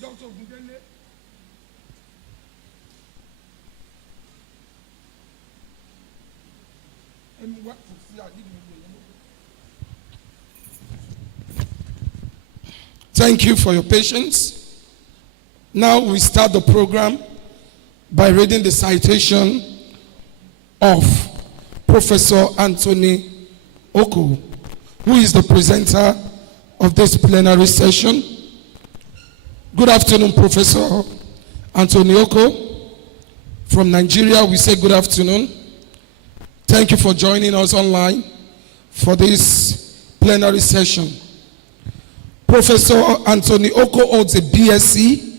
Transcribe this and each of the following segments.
Dr. Gundele. And what to see, I didn't. Thank you for your patience. Now we start the program by reading the citation of Professor Anthony Okoh, who is the presenter of this plenary session. Good afternoon, Professor Anthony Okoh. From Nigeria, we say good afternoon. Thank you for joining us online for this plenary session. Professor Anthony Okoh holds a BSc,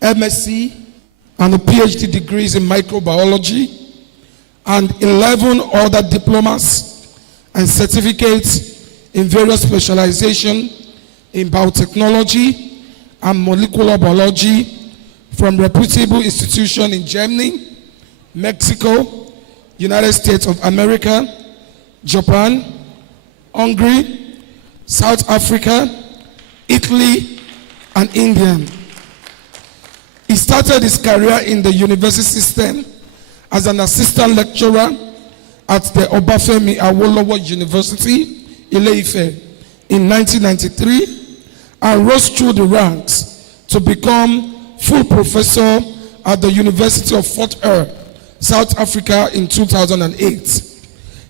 MSc, and a PhD degrees in microbiology, and 11 other diplomas and certificates in various specializations in biotechnology and molecular biology from reputable institutions in Germany, Mexico, United States of America, Japan, Hungary, South Africa, Italy, and India. He started his career in the university system as an assistant lecturer at the Obafemi Awolowo University, Ile-Ife, in 1993, and rose through the ranks to become full professor at the University of Fort Hare, South Africa in 2008.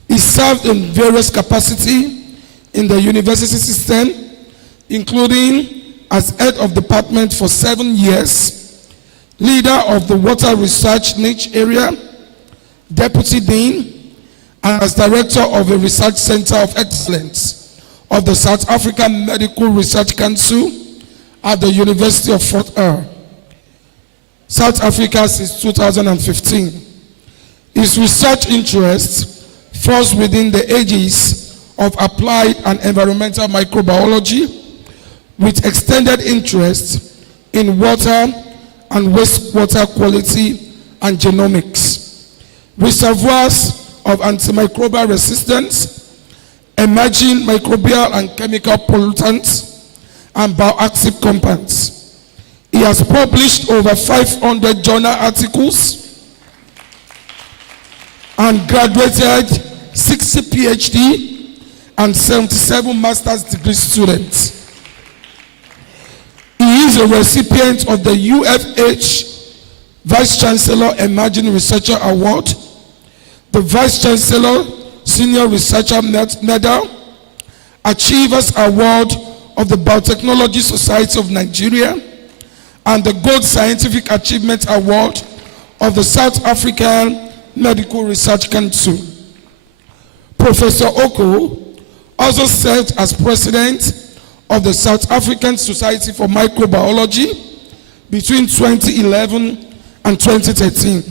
He served in various capacities in the university system, including as head of department for 7 years, leader of the water research niche area, deputy dean, and as director of a research center of excellence of the South African Medical Research Council at the University of Fort Hare, South Africa since 2015. His research interests falls within the aegis of applied and environmental microbiology, with extended interest in water and wastewater quality and genomics, reservoirs of antimicrobial resistance, emerging microbial and chemical pollutants, and bioactive compounds. He has published over 500 journal articles and graduated 60 PhD and 77 master's degree students. He is a recipient of the UFH Vice Chancellor Emerging Researcher Award, the Vice Chancellor Senior Researcher Medal, Achievers Award of the Biotechnology Society of Nigeria, and the Gold Scientific Achievement Award of the South African Medical Research Council. Professor Okoh also served as president of the South African Society for Microbiology between 2011 and 2013.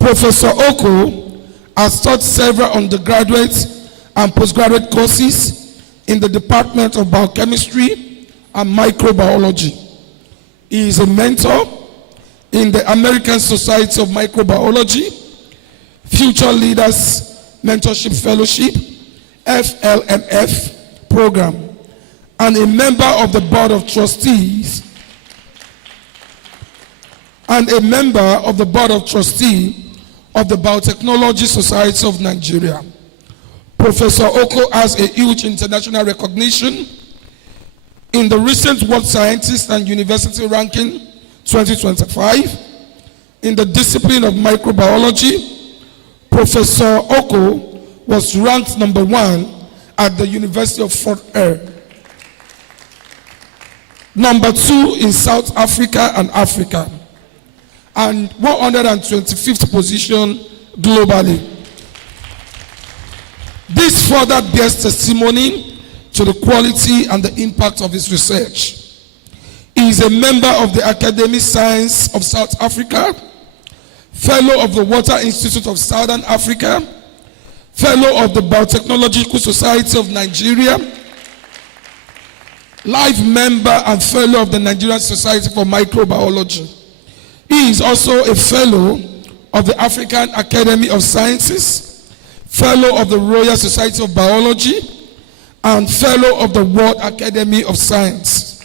Professor Okoh has taught several undergraduate and postgraduate courses in the Department of Biochemistry and Microbiology. He is a mentor in the American Society of Microbiology, Future Leaders Mentorship Fellowship, FLMF program, and a member of the Board of Trustees of the Biotechnology Society of Nigeria. Professor Okoh has a huge international recognition in the recent World Scientist and University Ranking 2025 in the discipline of microbiology. Professor Okoh was ranked #1 at the University of Fort Hare, #2 in South Africa and Africa, and 125th position globally. This further bears testimony to the quality and the impact of his research. He is a member of the Academic Science of South Africa, Fellow of the Water Institute of Southern Africa, Fellow of the Biotechnological Society of Nigeria, Life Member and Fellow of the Nigerian Society for Microbiology. He is also a Fellow of the African Academy of Sciences, Fellow of the Royal Society of Biology, and Fellow of the World Academy of Science.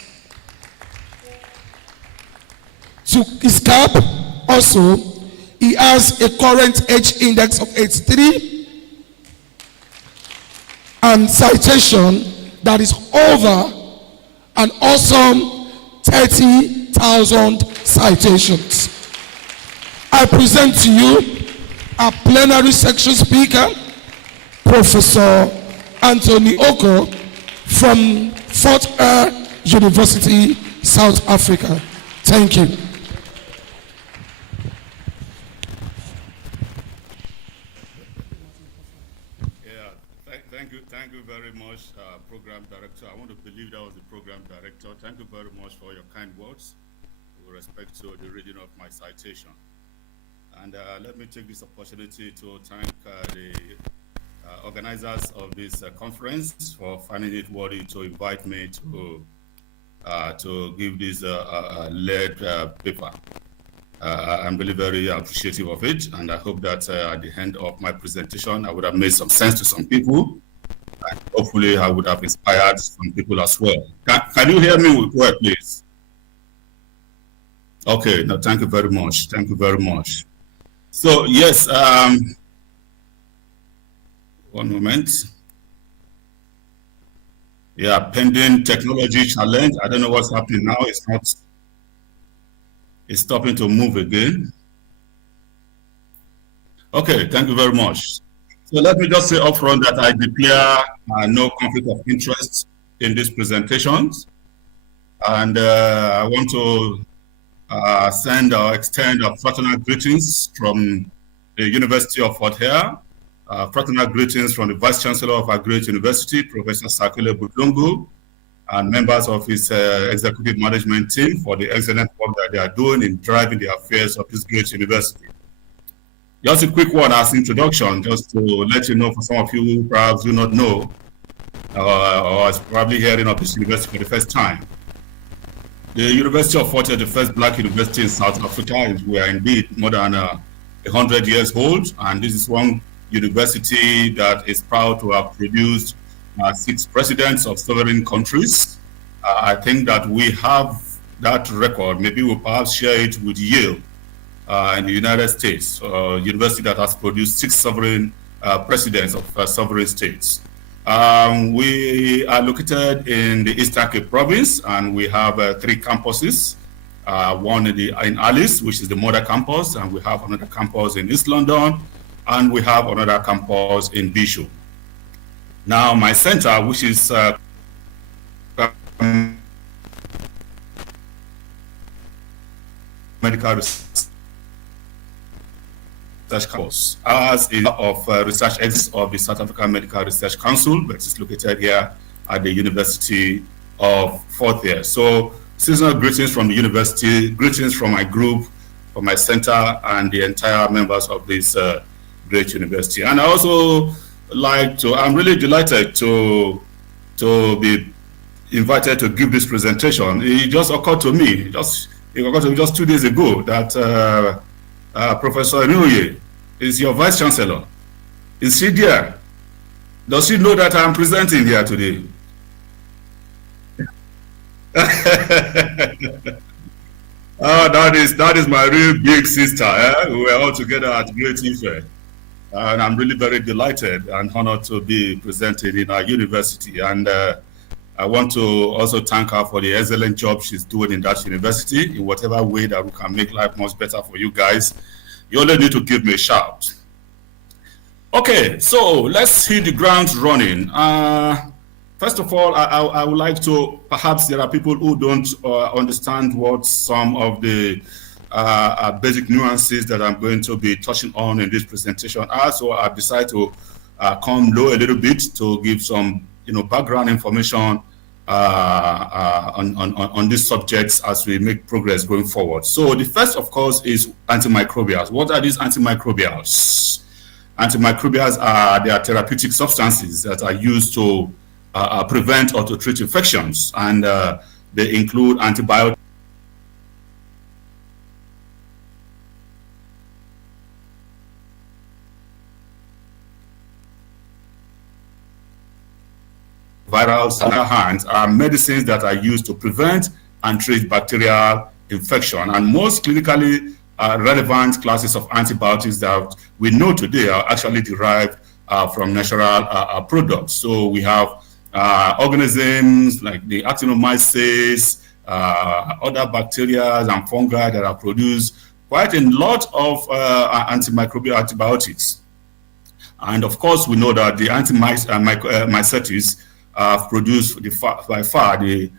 To his cap, also, he has a current H index of 83 and citation that is over an awesome 30,000 citations. I present to you our plenary section speaker, Professor Anthony Okoh from Fort Hare University, South Africa. Thank you. Thank you very much, Program Director. I want to believe that was the Program Director. Thank you very much for your kind words with respect to the reading of my citation. And let me take this opportunity to thank the organizers of this conference for finding it worthy to invite me to give this lead paper. I'm really very appreciative of it, and I hope that at the end of my presentation, I would have made some sense to some people, and hopefully I would have inspired some people as well. Can you hear me well, please? Okay, no, thank you very much. Thank you very much. So, yes, one moment. Yeah, pending technology challenge. I don't know what's happening now. It's stopping to move again. Okay, thank you very much. So let me just say upfront that I declare no conflict of interest in these presentations. And I want to send or extend fraternal greetings from the University of Fort Hare, fraternal greetings from the Vice Chancellor of our great university, Professor Sakule Butlungu, and members of his executive management team for the excellent work that they are doing in driving the affairs of this great university. Just a quick one as introduction, just to let you know, for some of you who perhaps do not know, or is probably hearing of this university for the first time. The University of Fort Hare, the first black university in South Africa, we are indeed more than 100 years old, and this is one university that is proud to have produced 6 presidents of sovereign countries. I think that we have that record. Maybe we'll perhaps share it with Yale in the United States, university that has produced 6 sovereign presidents of sovereign states. We are located in the Eastern Cape province, and we have 3 campuses. One in Alice, which is the mother campus, and we have another campus in East London, and we have another campus in Bishop. Now, my center, which is medical research campus, ours is of research ex of the South African Medical Research Council, but it's located here at the University of Fort Hare. So, seasonal greetings from the university, greetings from my group, from my center, and the entire members of this great university. And I also I'm really delighted to be invited to give this presentation. It just occurred to me, just 2 days ago, that Professor Inuye is your Vice Chancellor. Is she there? Does she know that I'm presenting here today? Oh, that is my real big sister. We were all together at Great Ife. And I'm really very delighted and honored to be presented in our university. And I want to also thank her for the excellent job she's doing in that university, in whatever way that we can make life much better for you guys. You only need to give me a shout. Okay, so let's hit the ground running. First of all, I would like to, perhaps there are people who don't understand what some of the basic nuances that I'm going to be touching on in this presentation are. So I've decided to come low a little bit to give some, background information on these subjects as we make progress going forward. So the first, of course, is antimicrobials. What are these antimicrobials? Antimicrobials are therapeutic substances that are used to prevent or to treat infections, and they include antibiotics, virals, on the other hand, are medicines that are used to prevent and treat bacterial infection. And most clinically relevant classes of antibiotics that we know today are actually derived from natural products. So we have organisms like the actinomyces, other bacteria and fungi that are produced quite a lot of antimicrobial antibiotics. And of course, we know that the antimycetes produce by far the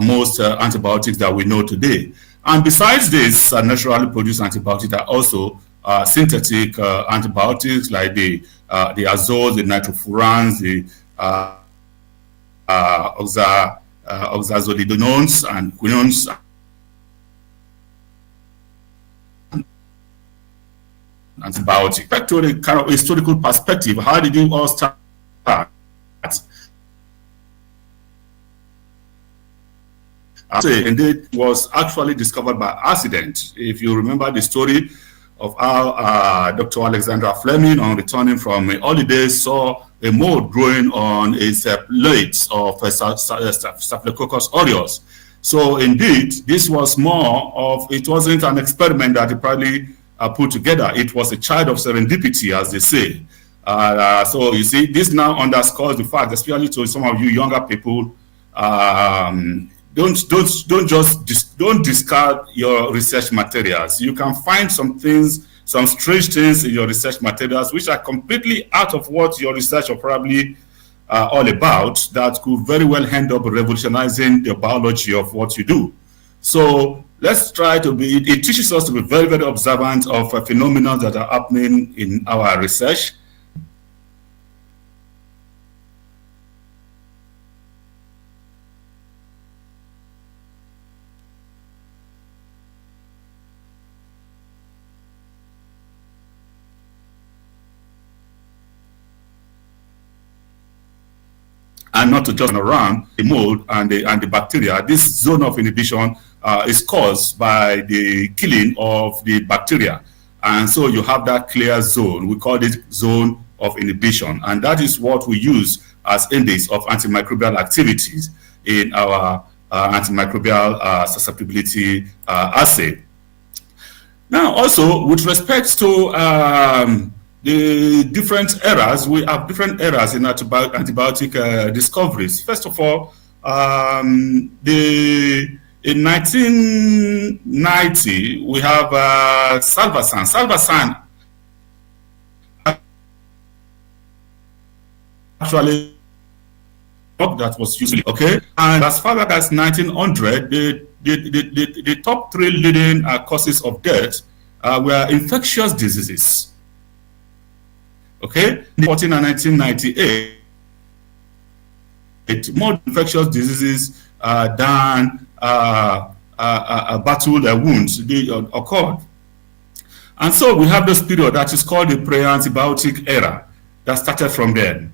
most antibiotics that we know today. And besides this, naturally produced antibiotics are also synthetic antibiotics like the azoles, the nitrofurans, the oxazolidinones and quinones. Antibiotic. Back to the kind of historical perspective, how did it all start? Indeed, was actually discovered by accident. If you remember the story of how Dr. Alexandra Fleming, on returning from a holiday, saw a mold growing on its plates of Staphylococcus aureus. So indeed, this was more of, it wasn't an experiment that he probably put together. It was a child of serendipity, as they say. So you see, this now underscores the fact, especially to some of you younger people, don't discard your research materials. You can find some things, some strange things in your research materials which are completely out of what your research are probably all about, that could very well end up revolutionizing the biology of what you do. So let's try to be, it teaches us to be very, very observant of phenomena that are happening in our research. And not to just around the mold and the bacteria. This zone of inhibition is caused by the killing of the bacteria. And so you have that clear zone. We call it zone of inhibition. And that is what we use as index of antimicrobial activities in our antimicrobial susceptibility assay. Now, also, with respect to the different eras, we have different eras in antibiotic discoveries. First of all, in 1990, we have salvarsan. Salvarsan actually that was usually okay. And as far back as 1900, the top three leading causes of death were infectious diseases. Okay, 14 and 1998, more infectious diseases than battle wounds occurred. And so we have this period that is called the pre-antibiotic era that started from then.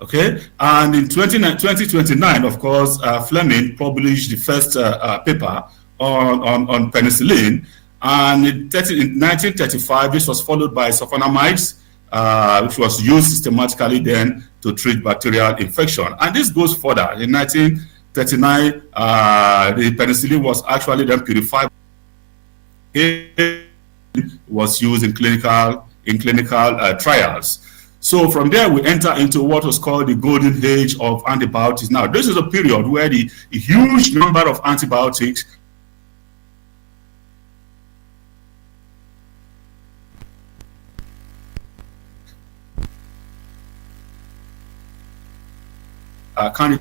Okay, and in 2029, of course, Fleming published the first paper on penicillin, and in 1935, this was followed by sulfonamides, which was used systematically then to treat bacterial infection. And this goes further. In 1939, the penicillin was actually then purified. It was used in clinical trials. So from there, we enter into what was called the golden age of antibiotics. Now, this is a period where the huge number of antibiotics kind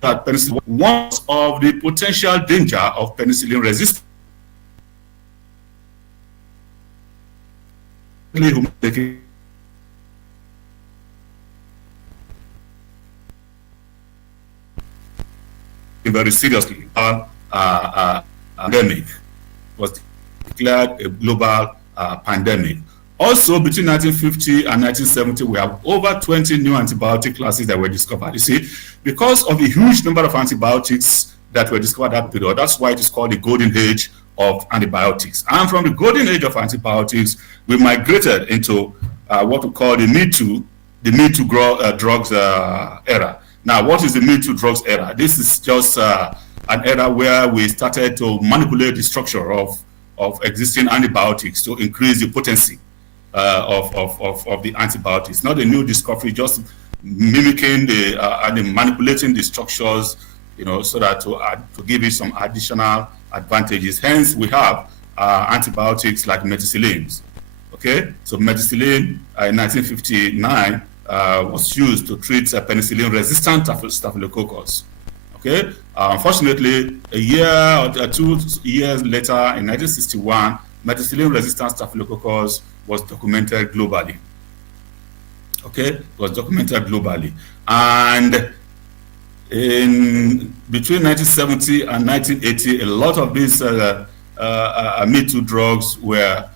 that penicillin, one of the potential danger of penicillin resistance. Very seriously, pandemic was declared a global pandemic. Also, between 1950 and 1970, we have over 20 new antibiotic classes that were discovered. You see, because of the huge number of antibiotics that were discovered that period. That's why it is called the golden age of antibiotics. And from the golden age of antibiotics, we migrated into what we call the Me Too drugs era. Now, what is the Me Too drugs era? This is just an era where we started to manipulate the structure of existing antibiotics to increase the potency of the antibiotics. Not a new discovery, just mimicking and manipulating the structures, so that to give it some additional advantages. Hence, we have antibiotics like methicillins. Okay, so methicillin in 1959 was used to treat penicillin-resistant staphylococcus. Okay, unfortunately, a year or 2 years later, in 1961, methicillin-resistant staphylococcus was documented globally. Okay, it was documented globally, and between 1970 and 1980, a lot of these Me Too drugs were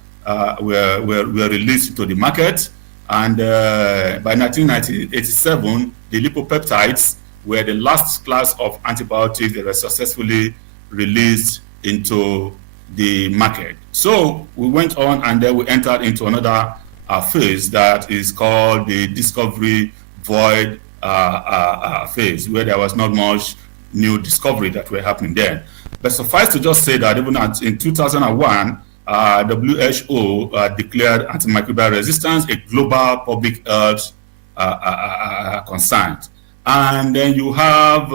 released to the market, and by 1987, the lipopeptides were the last class of antibiotics that were successfully released into the market. So we went on, and then we entered into another phase that is called the discovery void phase, where there was not much new discovery that were happening then. But suffice to just say that even in 2001, WHO declared antimicrobial resistance a global public health concern. And then you have,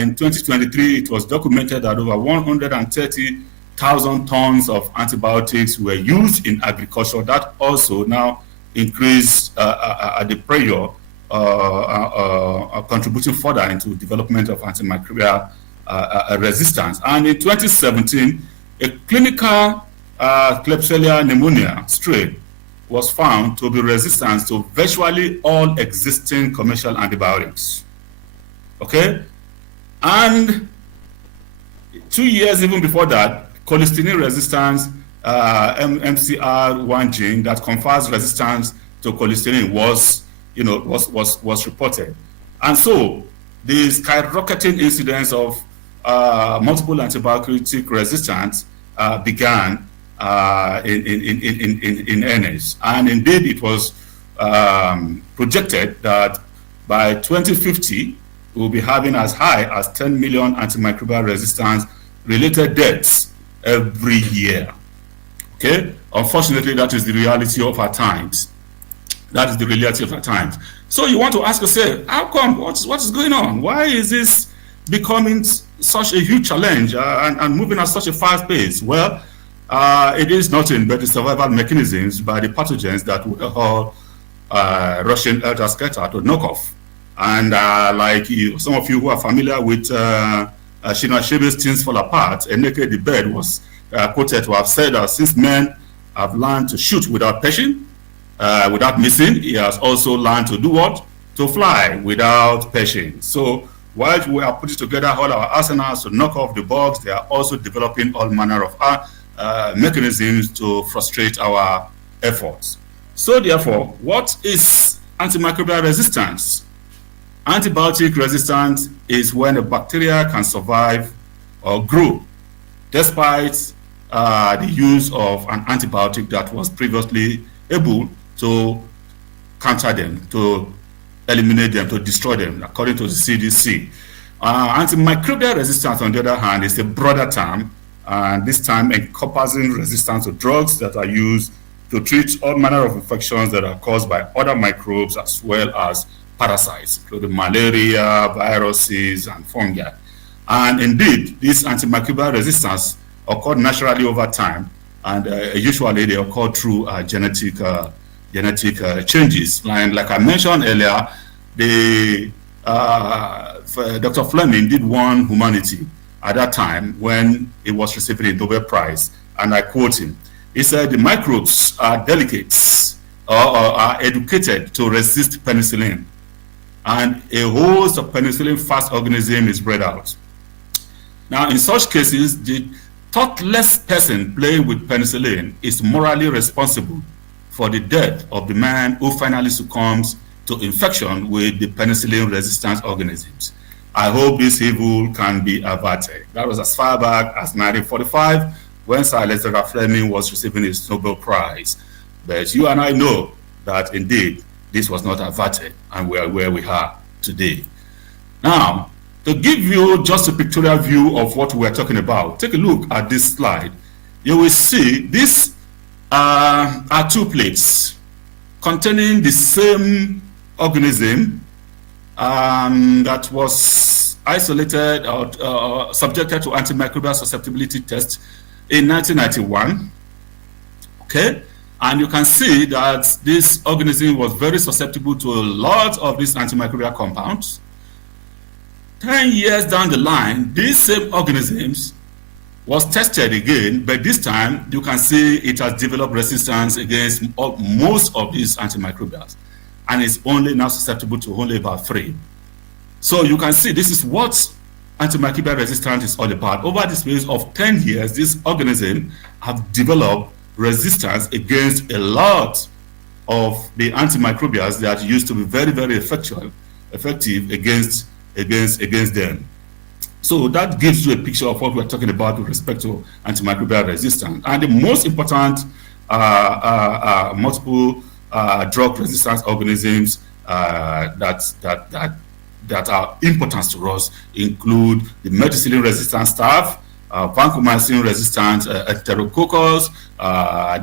in 2023, it was documented that over 130,000 tons of antibiotics were used in agriculture. That also now increased the pressure, contributing further into development of antimicrobial resistance. And in 2017, a clinical Klebsiella pneumonia strain was found to be resistant to virtually all existing commercial antibiotics. Okay? And 2 years even before that, cholesterol resistance, MCR1 gene that confers resistance to cholesterol was reported. And so the skyrocketing incidence of multiple antibiotic resistance began in earnest. And indeed, it was projected that by 2050, we'll be having as high as 10 million antimicrobial resistance related deaths every year. Okay? Unfortunately, that is the reality of our times. That is the reality of our times. So you want to ask yourself, how come? What is going on? Why is this becoming such a huge challenge and moving at such a fast pace? Well, it is nothing but the survival mechanisms by the pathogens that we all Russian elder scatter to knock off. And some of you who are familiar with Chinua Achebe's Things Fall Apart, Eneke the bird was quoted to have said that since men have learned to shoot without passion, without missing, he has also learned to do what? To fly without passion. So while we are putting together all our arsenals to knock off the bugs, they are also developing all manner of mechanisms to frustrate our efforts. So therefore, what is antimicrobial resistance? Antibiotic resistance is when a bacteria can survive or grow despite the use of an antibiotic that was previously able to counter them, to eliminate them, to destroy them, according to the CDC. Antimicrobial resistance, on the other hand, is a broader term, and this time encompassing resistance to drugs that are used to treat all manner of infections that are caused by other microbes as well as parasites, including malaria, viruses, and fungi. And indeed, this antimicrobial resistance occurred naturally over time, and usually they occur through genetic changes. Like I mentioned earlier, Dr. Fleming did warn humanity at that time when he was receiving the Nobel Prize, and I quote him. He said, "The microbes are delicate or are educated to resist penicillin, and a host of penicillin-fast organism is bred out." Now, in such cases, the thoughtless person playing with penicillin is morally responsible for the death of the man who finally succumbs to infection with the penicillin-resistant organisms. I hope this evil can be averted. That was as far back as 1945, when Sir Alexander Fleming was receiving his Nobel Prize. But you and I know that indeed this was not averted, and we are where we are today. Now, to give you just a pictorial view of what we're talking about, take a look at this slide. You will see these are two plates containing the same organism that was isolated or subjected to antimicrobial susceptibility test in 1991. Okay, and you can see that this organism was very susceptible to a lot of these antimicrobial compounds. 10 years down the line, these same organisms was tested again, but this time you can see it has developed resistance against most of these antimicrobials, and it's only now susceptible to only about 3. So you can see this is what antimicrobial resistance is all about. Over this period of 10 years, this organism have developed resistance against a lot of the antimicrobials that used to be very, very effective against them. So that gives you a picture of what we're talking about with respect to antimicrobial resistance. And the most important multiple drug resistance organisms that are important to us include the methicillin-resistant staph, vancomycin-resistant enterococcus,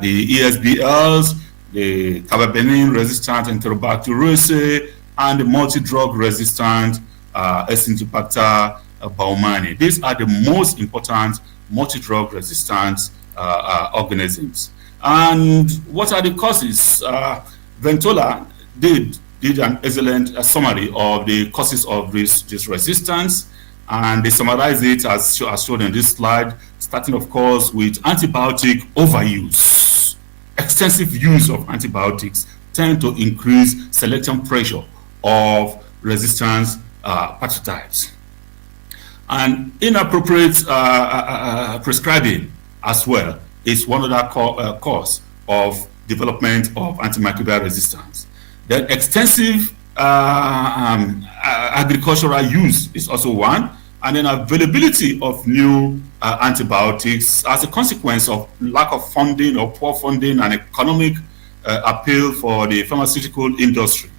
the ESBLs, the carbapenem-resistant enterobacteriaceae, and the multi-drug-resistant Acinetobacter baumannii. These are the most important multi-drug resistant organisms. And what are the causes? Ventola did an excellent summary of the causes of this resistance, and they summarize it as shown in this slide, starting of course with antibiotic overuse. Extensive use of antibiotics tend to increase selection pressure of resistance pathotypes. And inappropriate prescribing as well is one other cause of development of antimicrobial resistance. Then extensive agricultural use is also one, and then availability of new antibiotics as a consequence of lack of funding or poor funding and economic appeal for the pharmaceutical industry.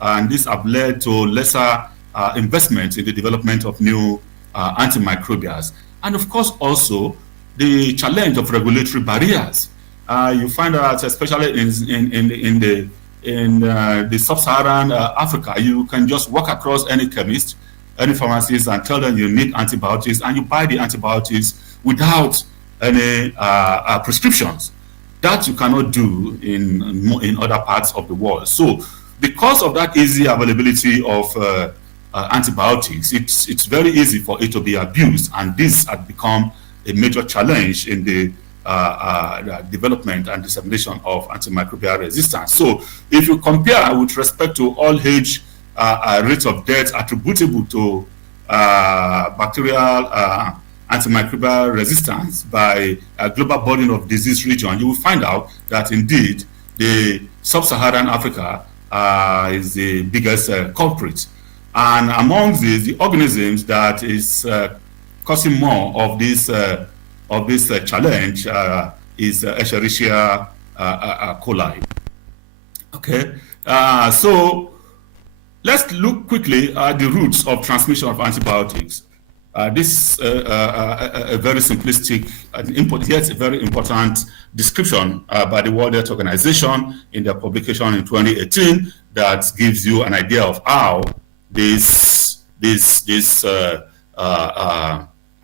And this have led to lesser investment in the development of new antimicrobials. And of course also the challenge of regulatory barriers. You find out, especially in the sub-Saharan Africa, you can just walk across any chemist, any pharmacist, and tell them you need antibiotics, and you buy the antibiotics without any prescriptions. That you cannot do in other parts of the world. So because of that easy availability of antibiotics, it's very easy for it to be abused, and this has become a major challenge in the development and dissemination of antimicrobial resistance. So if you compare with respect to all age rates of death attributable to bacterial antimicrobial resistance by a global burden of disease region, you will find out that indeed the sub-Saharan Africa is the biggest culprit. And among these, the organisms that is causing more of this challenge is Escherichia coli. Okay, so let's look quickly at the routes of transmission of antibiotics. This a very simplistic and yet a very important description by the World Health Organization in their publication in 2018 that gives you an idea of how these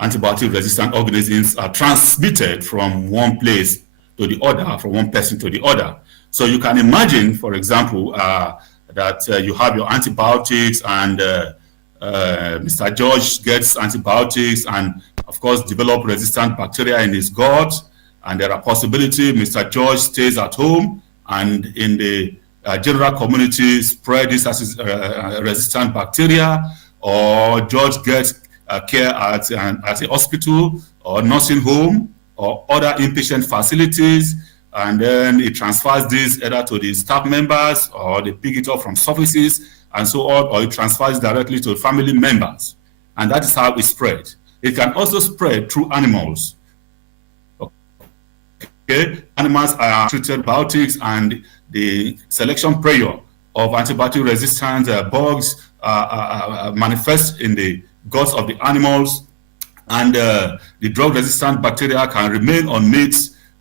antibiotic-resistant organisms are transmitted from one place to the other, from one person to the other. So you can imagine, for example, that you have your antibiotics, and Mr. George gets antibiotics and, of course, develop resistant bacteria in his gut. And there are possibilities Mr. George stays at home and in the general community spread this as resistant bacteria, or George gets care at a hospital or nursing home or other inpatient facilities, and then it transfers this either to the staff members, or they pick it up from surfaces and so on, or it transfers directly to family members. and that is how it spread. It can also spread through animals. Okay, animals are treated with antibiotics, and the selection pressure of antibiotic-resistant bugs manifest in the guts of the animals, and the drug-resistant bacteria can remain on meat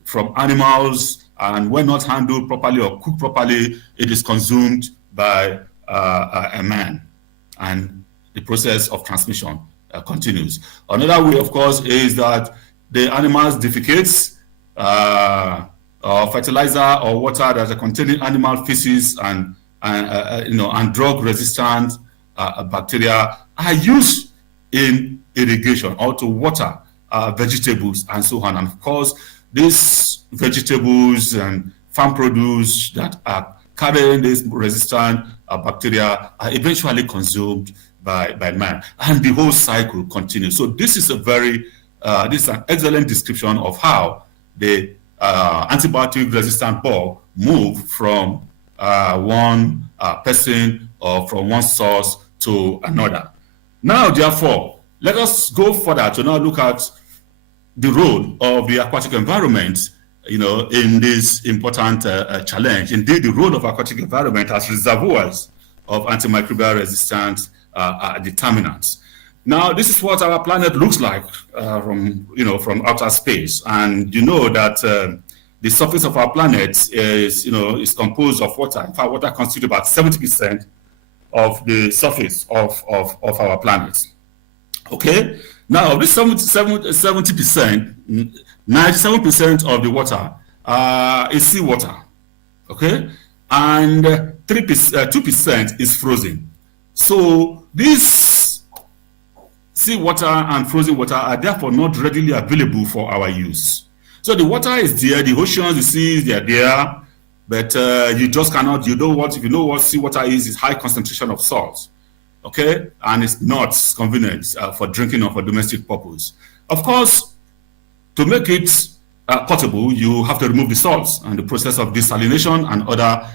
from animals, and when not handled properly or cooked properly, it is consumed by a man, and the process of transmission continues. Another way, of course, is that the animals defecates or fertilizer or water that are containing animal feces and drug-resistant bacteria are used in irrigation or to water vegetables and so on. And of course, these vegetables and farm produce that are carrying this resistant bacteria are eventually consumed by man, and the whole cycle continues. So this is this is an excellent description of how the antibiotic-resistant bug move from one person or from one source to another. Now, therefore, let us go further to now look at the role of the aquatic environment, in this important challenge. Indeed, the role of aquatic environment as reservoirs of antimicrobial resistance determinants. Now, this is what our planet looks like from outer space, and you know that the surface of our planet is composed of water. In fact, water constitutes about 70% of the surface of our planet. Okay. Now, this 70%, 97% of the water is seawater. Okay, and 2% is frozen. So this seawater and frozen water are therefore not readily available for our use. So the water is there, the oceans, the seas, they are there, but you just cannot. If you know what seawater is high concentration of salt. Okay, and it's not convenient for drinking or for domestic purpose. Of course, to make it potable, you have to remove the salts, and the process of desalination and other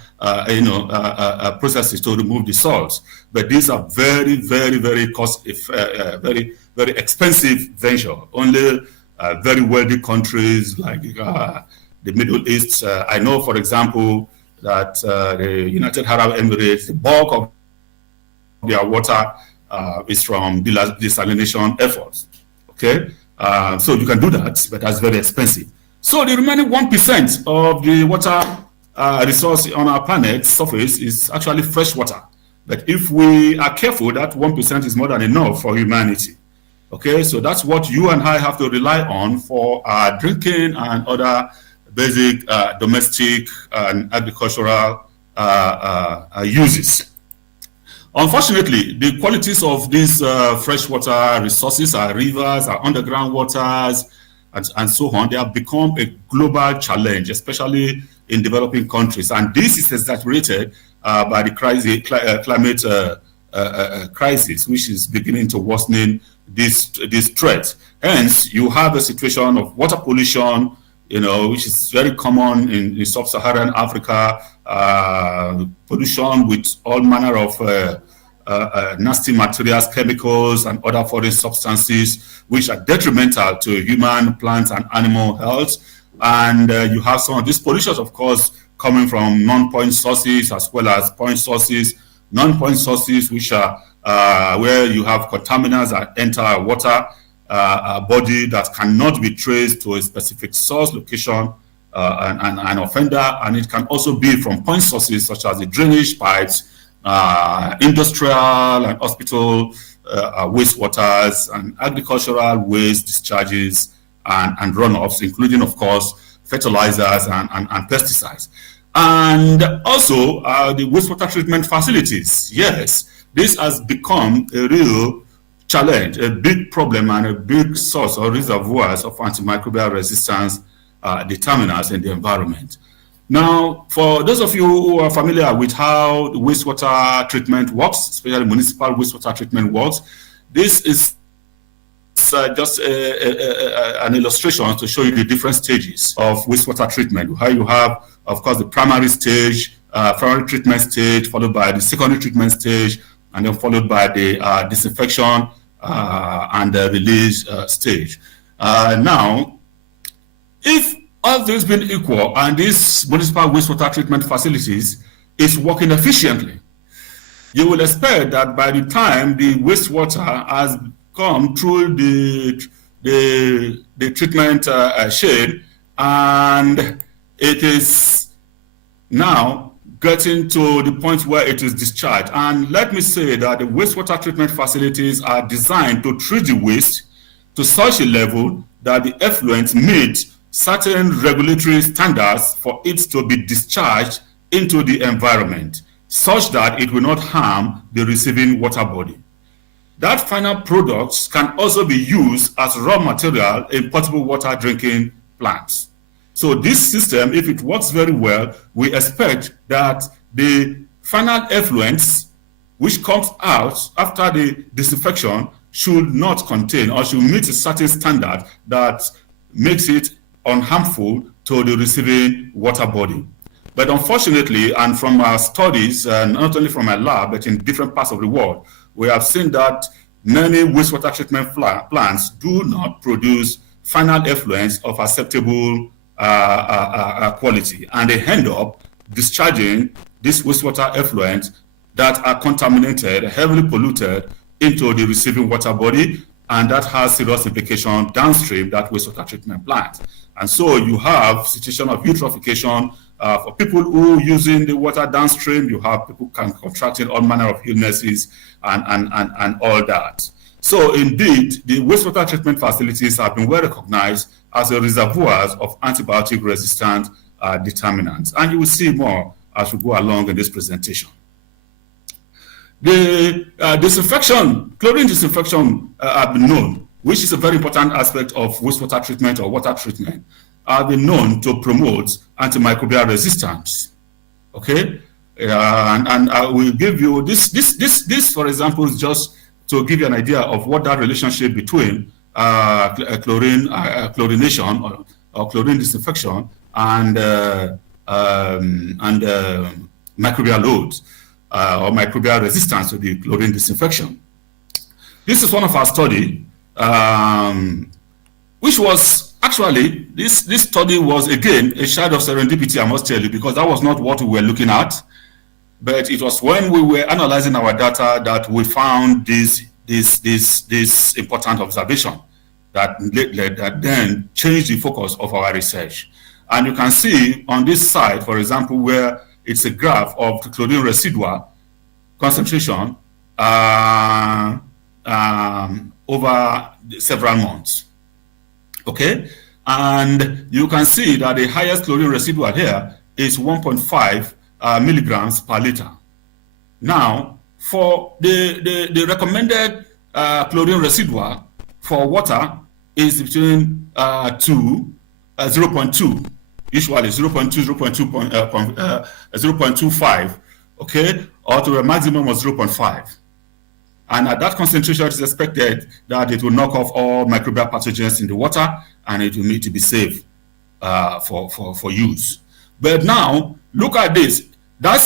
processes to remove the salts. But these are very, very, very very, very expensive venture. Only very wealthy countries like the Middle East. I know, for example, that the United Arab Emirates, the bulk of their water is from desalination efforts. Okay, so you can do that, but that's very expensive. So the remaining 1% of the water resource on our planet's surface is actually fresh water. But if we are careful, that 1% is more than enough for humanity. Okay, so that's what you and I have to rely on for our drinking and other basic domestic and agricultural uses. Unfortunately, the qualities of these freshwater resources, our rivers, our underground waters, and so on, they have become a global challenge, especially in developing countries. And this is exaggerated by the climate crisis, which is beginning to worsen this threat. Hence, you have a situation of water pollution, which is very common in sub-Saharan Africa, pollution with all manner of nasty materials, chemicals, and other foreign substances, which are detrimental to human, plant, and animal health. And you have some of these pollutions, of course, coming from non-point sources as well as point sources. Non-point sources, which are where you have contaminants that enter water body that cannot be traced to a specific source, location, and offender. And it can also be from point sources such as the drainage pipes, industrial and hospital wastewaters, and agricultural waste discharges and runoffs, including, of course, fertilizers and pesticides. And also the wastewater treatment facilities. Yes, this has become a real challenge, a big problem, and a big source or reservoirs of antimicrobial resistance determinants in the environment. Now, for those of you who are familiar with how the wastewater treatment works, especially municipal wastewater treatment works, this is just an illustration to show you the different stages of wastewater treatment. How you have, of course, the primary stage, primary treatment stage, followed by the secondary treatment stage, and then followed by the disinfection and release stage. Now, if all things being equal and these municipal wastewater treatment facilities is working efficiently, you will expect that by the time the wastewater has come through the treatment chain and it is now getting to the point where it is discharged. And let me say that the wastewater treatment facilities are designed to treat the waste to such a level that the effluent meets certain regulatory standards for it to be discharged into the environment, such that it will not harm the receiving water body. That final product can also be used as raw material in potable water drinking plants. So this system, if it works very well, we expect that the final effluents which comes out after the disinfection should not contain or should meet a certain standard that makes it unharmful to the receiving water body. But unfortunately, and from our studies, not only from my lab, but in different parts of the world, we have seen that many wastewater treatment plants do not produce final effluents of acceptable quality, and they end up discharging this wastewater effluent that are contaminated, heavily polluted into the receiving water body, and that has serious implications downstream that wastewater treatment plant. And so you have situation of eutrophication for people who using the water downstream. You have people contracting all manner of illnesses and all that. So indeed, the wastewater treatment facilities have been well recognized as a reservoirs of antibiotic resistant determinants. And you will see more as we go along in this presentation. The disinfection, chlorine disinfection have been known, which is a very important aspect of wastewater treatment or water treatment, have been known to promote antimicrobial resistance. Okay, and I will give you this, for example, is just to give you an idea of what that relationship between chlorination or chlorine disinfection and microbial loads or microbial resistance to the chlorine disinfection. This is one of our study, which was actually, this study was again a shade of serendipity, I must tell you, because that was not what we were looking at, but it was when we were analyzing our data that we found this important observation that then changed the focus of our research. And you can see on this side, for example, where it's a graph of the chlorine residual concentration over several months. Okay, and you can see that the highest chlorine residual here is 1.5 milligrams per liter. Now, for the recommended chlorine residual for water is between 0.2, usually 0.25, okay, or to a maximum of 0.5. And at that concentration, it is expected that it will knock off all microbial pathogens in the water, and it will need to be safe for use. But now, look at this.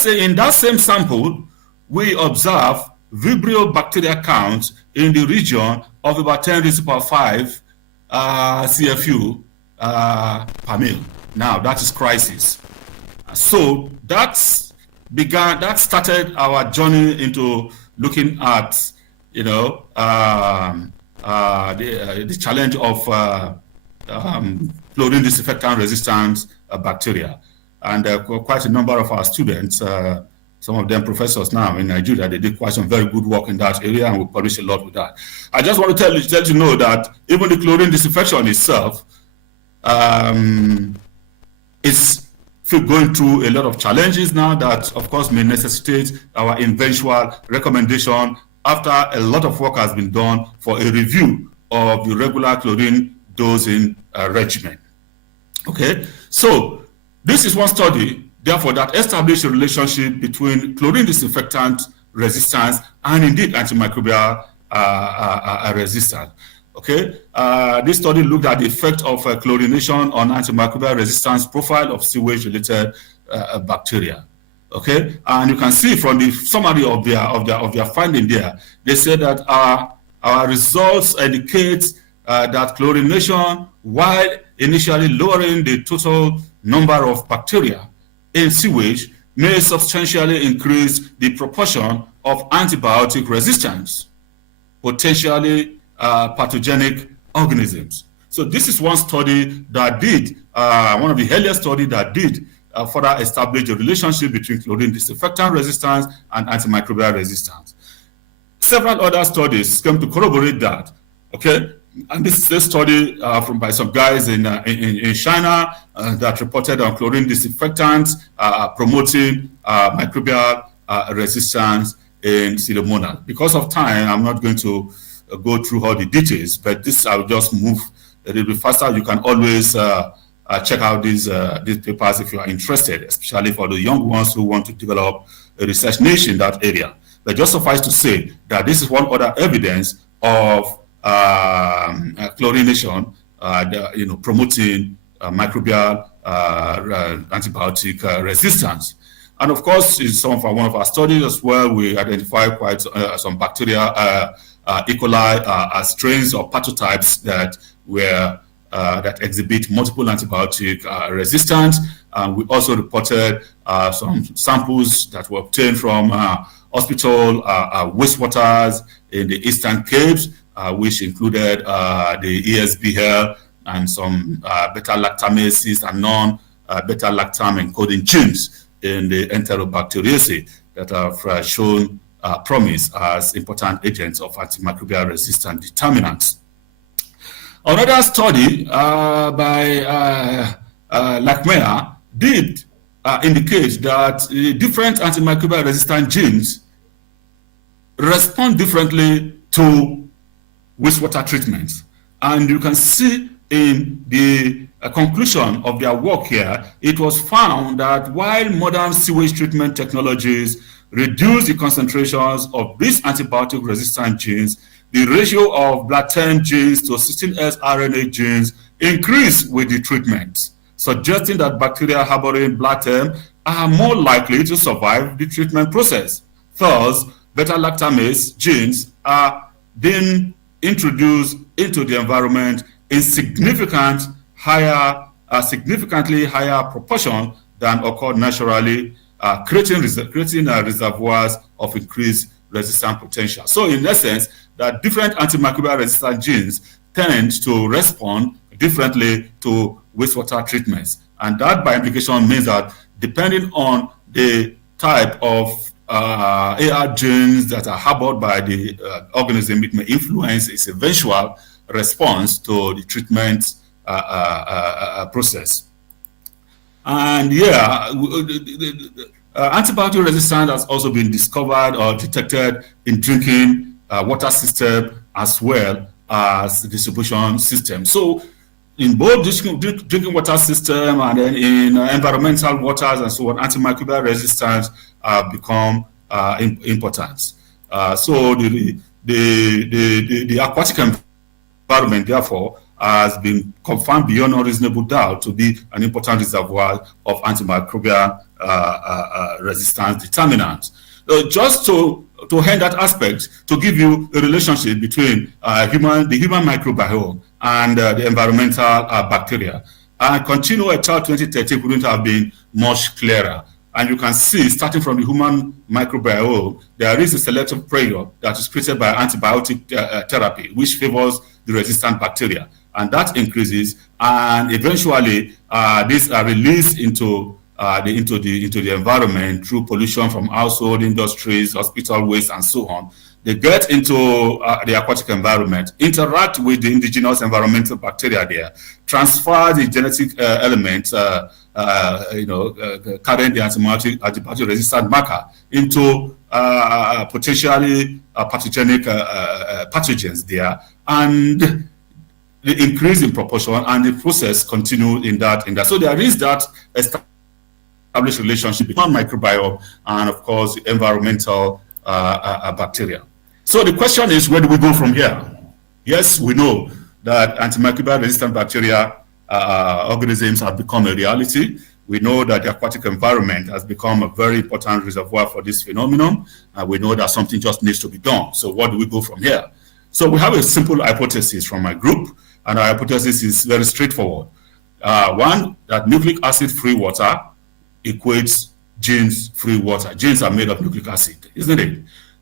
In that same sample, we observe Vibrio bacteria count in the region of about 10 raised to the power 5 CFU per mil. Now, that is crisis. So that started our journey into looking at, you know, the challenge of chlorine disinfectant resistant bacteria. And quite a number of our students, some of them professors now in Nigeria, they did quite some very good work in that area, and we published a lot with that. I just want to let you know that even the chlorine disinfection itself is going through a lot of challenges now that, of course, may necessitate our eventual recommendation after a lot of work has been done for a review of the regular chlorine dosing regimen. Okay, so this is one study, therefore, that established a relationship between chlorine disinfectant resistance and indeed antimicrobial resistance. Okay, this study looked at the effect of chlorination on antimicrobial resistance profile of sewage-related bacteria. Okay, and you can see from the summary of their finding there, they said that our results indicate that chlorination, while initially lowering the total number of bacteria in sewage, may substantially increase the proportion of antibiotic resistance, potentially pathogenic organisms. So this is one study that did, one of the earliest studies that did further establish the relationship between chlorine disinfectant resistance and antimicrobial resistance. Several other studies came to corroborate that, okay? And this is a study by some guys in China that reported on chlorine disinfectants promoting microbial resistance in Pseudomonas. Because of time, I'm not going to go through all the details, but this I'll just move a little bit faster. You can always check out these papers if you are interested, especially for the young ones who want to develop a research niche in that area. But just suffice to say that this is one other evidence of chlorination, promoting microbial antibiotic resistance. And of course, in one of our studies as well, we identified quite some bacteria, E. coli strains or pathotypes that exhibit multiple antibiotic resistance. We also reported some samples that were obtained from hospital wastewaters in the Eastern Capes, which included the ESBL and some beta-lactamases and non-beta-lactam encoding genes in the Enterobacteriaceae that have shown promise as important agents of antimicrobial resistant determinants. Another study by Lakmea did indicate that different antimicrobial resistant genes respond differently to wastewater treatments. And you can see in the conclusion of their work here, it was found that while modern sewage treatment technologies reduce the concentrations of these antibiotic resistant genes, the ratio of blatant genes to 16S RNA genes increase with the treatment, suggesting that bacteria harboring blatant are more likely to survive the treatment process. Thus, beta-lactamase genes are being introduced into the environment in significantly higher proportion than occur naturally, creating reservoirs of increased resistant potential. So in essence, that different antimicrobial resistant genes tend to respond differently to wastewater treatments. And that by implication means that depending on the type of AR genes that are harbored by the organism, it may influence its eventual response to the treatment process. And antibiotic resistance has also been discovered or detected in drinking water system as well as the distribution system. So in both drinking water system and then in environmental waters and so on, antimicrobial resistance become important. So the aquatic environment, therefore, has been confirmed beyond a reasonable doubt to be an important reservoir of antimicrobial resistance determinants. Just to end that aspect, to give you a relationship between the human microbiome and the environmental bacteria. And continue until 2030 couldn't have been much clearer. And you can see, starting from the human microbiome, there is a selective pressure that is created by antibiotic therapy, which favors the resistant bacteria. And that increases, and eventually these are released into the environment through pollution from household, industries, hospital waste, and so on. They get into the aquatic environment, interact with the indigenous environmental bacteria there, transfer the genetic elements, carrying the antibiotic resistant marker into potentially pathogenic pathogens there, and the increase in proportion, and the process continues in that. So there is that established relationship between microbiome and, of course, the environmental bacteria. So the question is, where do we go from here? Yes, we know that antimicrobial resistant bacteria organisms have become a reality. We know that the aquatic environment has become a very important reservoir for this phenomenon, and we know that something just needs to be done. So what do we go from here? So we have a simple hypothesis from my group, and our hypothesis is very straightforward. One, that nucleic acid-free water equates genes-free water. Genes are made of nucleic acid, isn't it?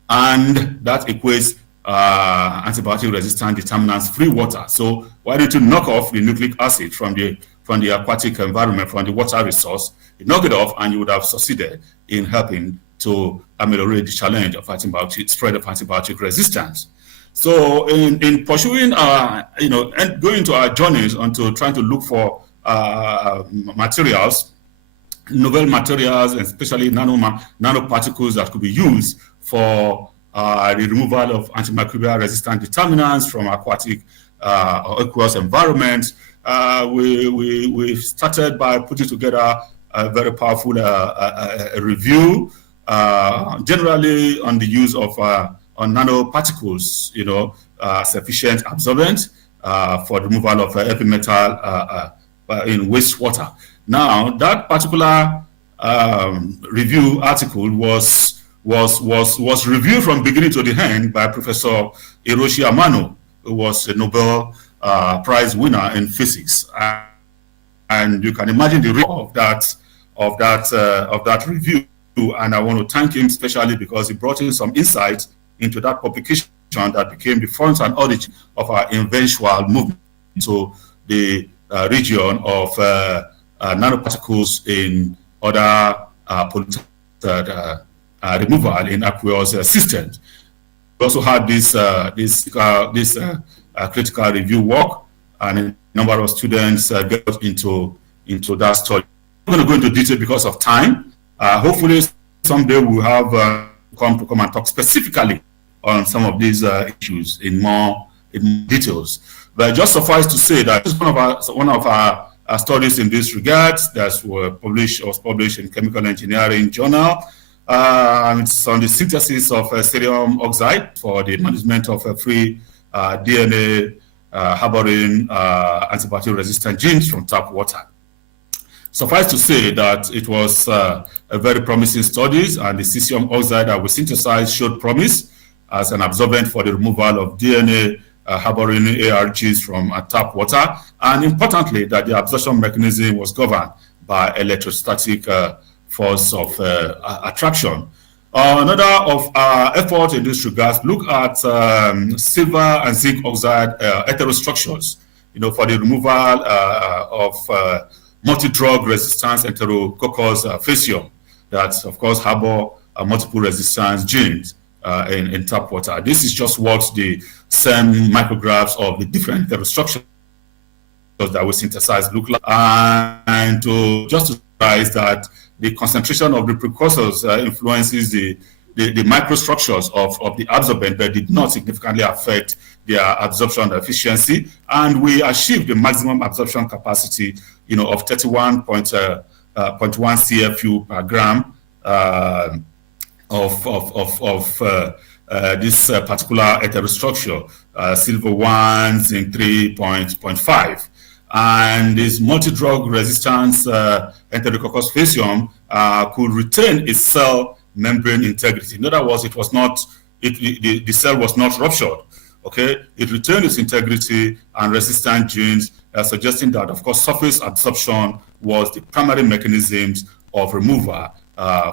And that equates antibiotic-resistant determinants-free water. So why don't you knock off the nucleic acid from the aquatic environment, from the water resource? You knock it off, and you would have succeeded in helping to ameliorate the challenge of spread of antibiotic resistance. So in pursuing our, and going to our journeys onto trying to look for materials, novel materials, and especially nanoparticles that could be used for the removal of antimicrobial resistant determinants from aquatic or aqueous environments, we started by putting together a very powerful review, generally on the use of on nanoparticles, sufficient absorbent for the removal of heavy metal in wastewater. Now, that particular review article was reviewed from beginning to the end by Professor Hiroshi Amano, who was a Nobel Prize winner in physics, and you can imagine the role of that review. And I want to thank him especially because he brought in some insights into that publication that became the front and origin of our eventual movement to the region of nanoparticles in other polluted removal in aqueous systems. We also had this critical review work, and a number of students got into that study. I'm going to go into detail because of time. Hopefully, someday we'll have come and talk specifically on some of these issues in details. But just suffice to say that this is one of our studies in this regard that was published in Chemical Engineering Journal. It's on the synthesis of cerium oxide for the management of free DNA harboring antibiotic-resistant genes from tap water. Suffice to say that it was a very promising studies, and the cesium oxide that we synthesized showed promise as an absorbent for the removal of DNA harboring ARGs from tap water, and importantly, that the absorption mechanism was governed by electrostatic force of attraction. Another of our efforts in this regard look at silver and zinc oxide heterostructures, for the removal of multi-drug resistance Enterococcus faecium that, of course, harbor multiple resistance genes in tap water. This is just what the same micrographs of the different heterostructures that we synthesize look like. And just to realize that the concentration of the precursors influences the microstructures of the absorbent, but did not significantly affect their absorption efficiency. And we achieved the maximum absorption capacity, of 31.1 CFU per gram of this particular heterostructure, silver 1, zinc 3.5. And this multi-drug resistance Enterococcus faecium could retain its cell membrane integrity. In other words, the cell was not ruptured. Okay, it retained its integrity and resistant genes, suggesting that, of course, surface absorption was the primary mechanisms of removal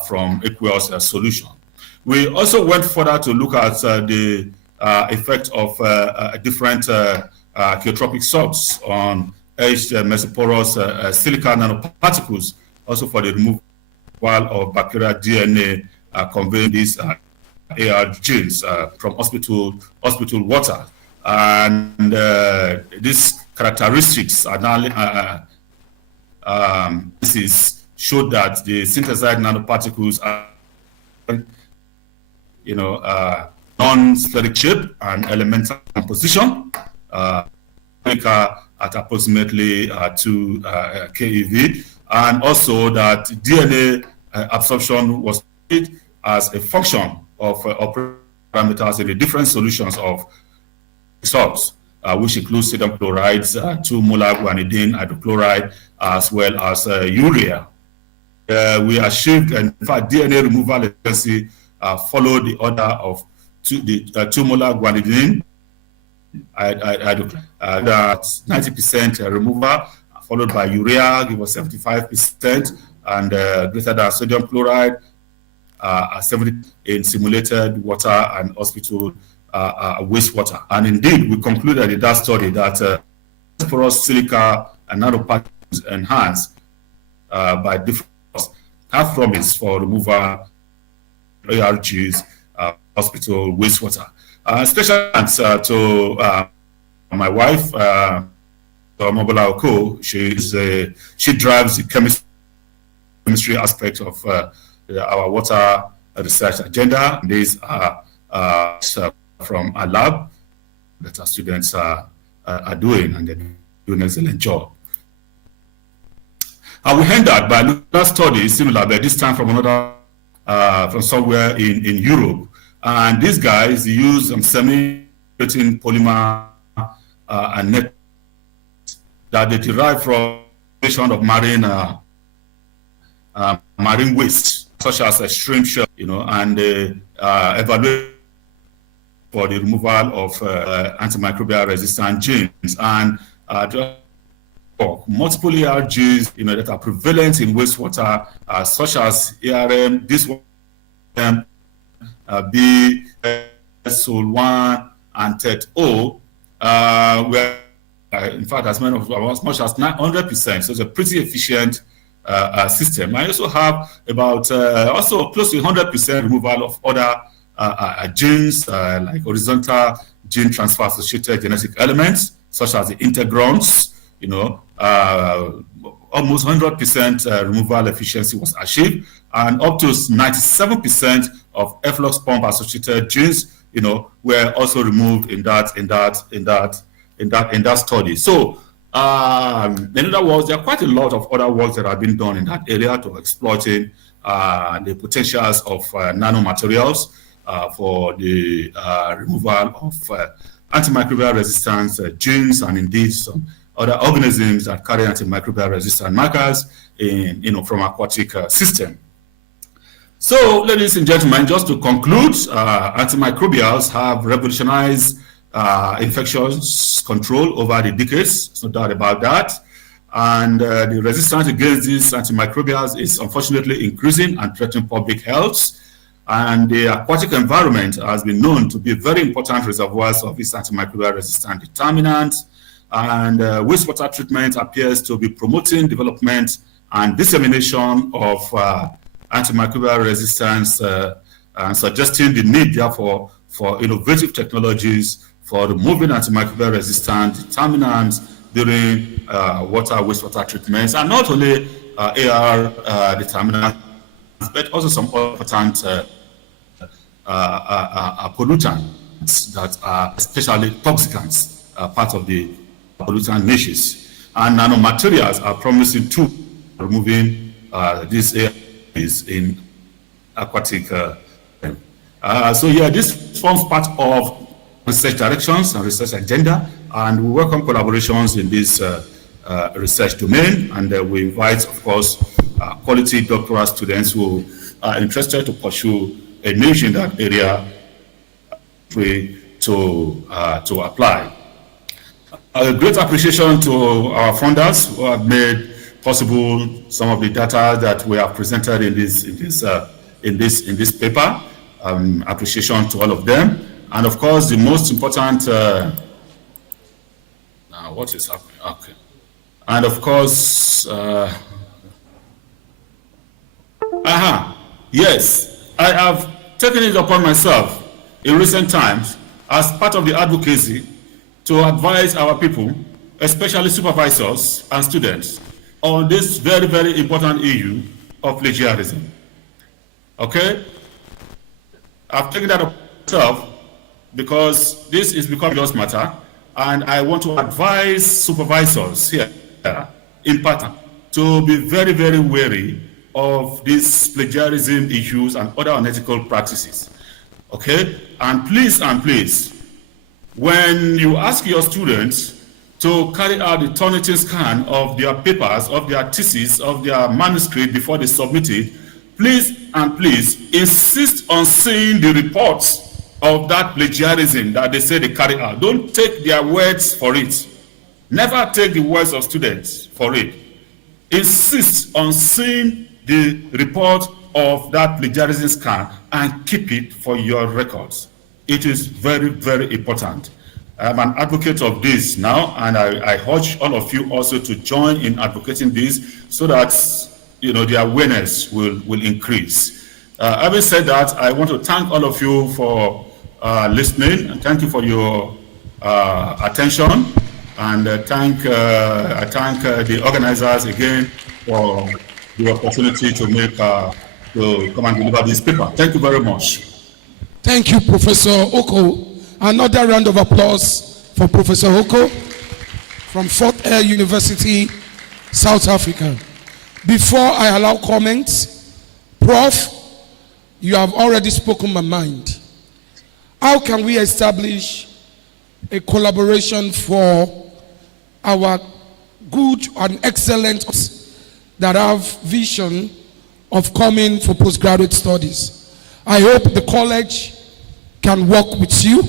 from aqueous solution. We also went further to look at the effect of different cheotropic salts on aged mesoporous silica nanoparticles, also for the removal of bacterial DNA conveying these AR genes from hospital water. And these characteristics are now showed that the synthesized nanoparticles are non-spheric shape and elemental composition, at approximately 2 keV, and also that DNA absorption was made as a function of parameters in the different solutions of salts, which includes sodium chlorides, 2 molar guanidine hydrochloride, as well as urea. We achieved, in fact, DNA removal efficiency followed the order of 2 molar guanidine I declare that 90% removal, followed by urea, give us 75%, and greater than sodium chloride, 70 in simulated water and hospital wastewater. And indeed, we concluded in that study that porous silica and nanoparticles enhanced by different have promise for removal ARGs, hospital wastewater. Special thanks to my wife, Okoh. She drives the chemistry aspect of our water research agenda. These are from our lab that our students are doing, and they're doing an excellent job. We hindered by looking at studies similar, but this time from another, from somewhere in Europe. And these guys use semi-protein polymer and net that they derive from of marine waste, such as a shrimp shell, and evaluate for the removal of antimicrobial resistant genes and multiple ARGs, that are prevalent in wastewater, such as ARM, this one, B, SOL1, and TET-O, where in fact as much as 900%. So it's a pretty efficient system. I also have about also close to 100% removal of other genes like horizontal gene transfer associated genetic elements, such as the integrons. Almost 100% removal efficiency was achieved, and up to 97% of efflux pump associated genes, were also removed in that study. So, in other words, there are quite a lot of other works that have been done in that area to exploiting the potentials of nanomaterials for the removal of antimicrobial resistance genes, and indeed some other organisms that carry antimicrobial resistant markers from aquatic system. So, ladies and gentlemen, just to conclude, antimicrobials have revolutionized infections control over the decades. There's no doubt about that. And the resistance against these antimicrobials is unfortunately increasing and threatening public health. And the aquatic environment has been known to be very important reservoirs of these antimicrobial resistant determinants. And wastewater treatment appears to be promoting development and dissemination of antimicrobial resistance and suggesting the need, therefore, for innovative technologies for removing antimicrobial resistant determinants during wastewater treatments, and not only AR determinants, but also some important pollutants that are especially toxicants, part of the pollutant niches. And nanomaterials are promising too, removing these ARs in aquatic. So yeah, this forms part of research directions and research agenda, and we welcome collaborations in this research domain, and we invite, of course, quality doctoral students who are interested to pursue a niche in that area to apply. A great appreciation to our funders who have made possible some of the data that we have presented in this paper. Appreciation to all of them, and of course the most important. What is happening? Okay, and of course, yes, I have taken it upon myself in recent times as part of the advocacy to advise our people, especially supervisors and students, on this very, very important issue of plagiarism. Okay? I've taken that upon myself because this is becoming just matter, and I want to advise supervisors here in part to be very, very wary of these plagiarism issues and other unethical practices. Okay? And please, when you ask your students to carry out the Turnitin scan of their papers, of their thesis, of their manuscript before they submit it, please insist on seeing the reports of that plagiarism that they say they carry out. Don't take their words for it. Never take the words of students for it. Insist on seeing the report of that plagiarism scan and keep it for your records. It is very, very important. I'm an advocate of this now, and I urge all of you also to join in advocating this so that the awareness will increase. Having said that, I want to thank all of you for listening, and thank you for your attention, and I thank the organizers again for the opportunity to come and deliver this paper. Thank you very much. Thank you, Professor Okoh. Another round of applause for Professor Okoh from Fort Hare University, South Africa. Before I allow comments, Prof, you have already spoken my mind. How can we establish a collaboration for our good and excellent that have vision of coming for postgraduate studies? I hope the college can work with you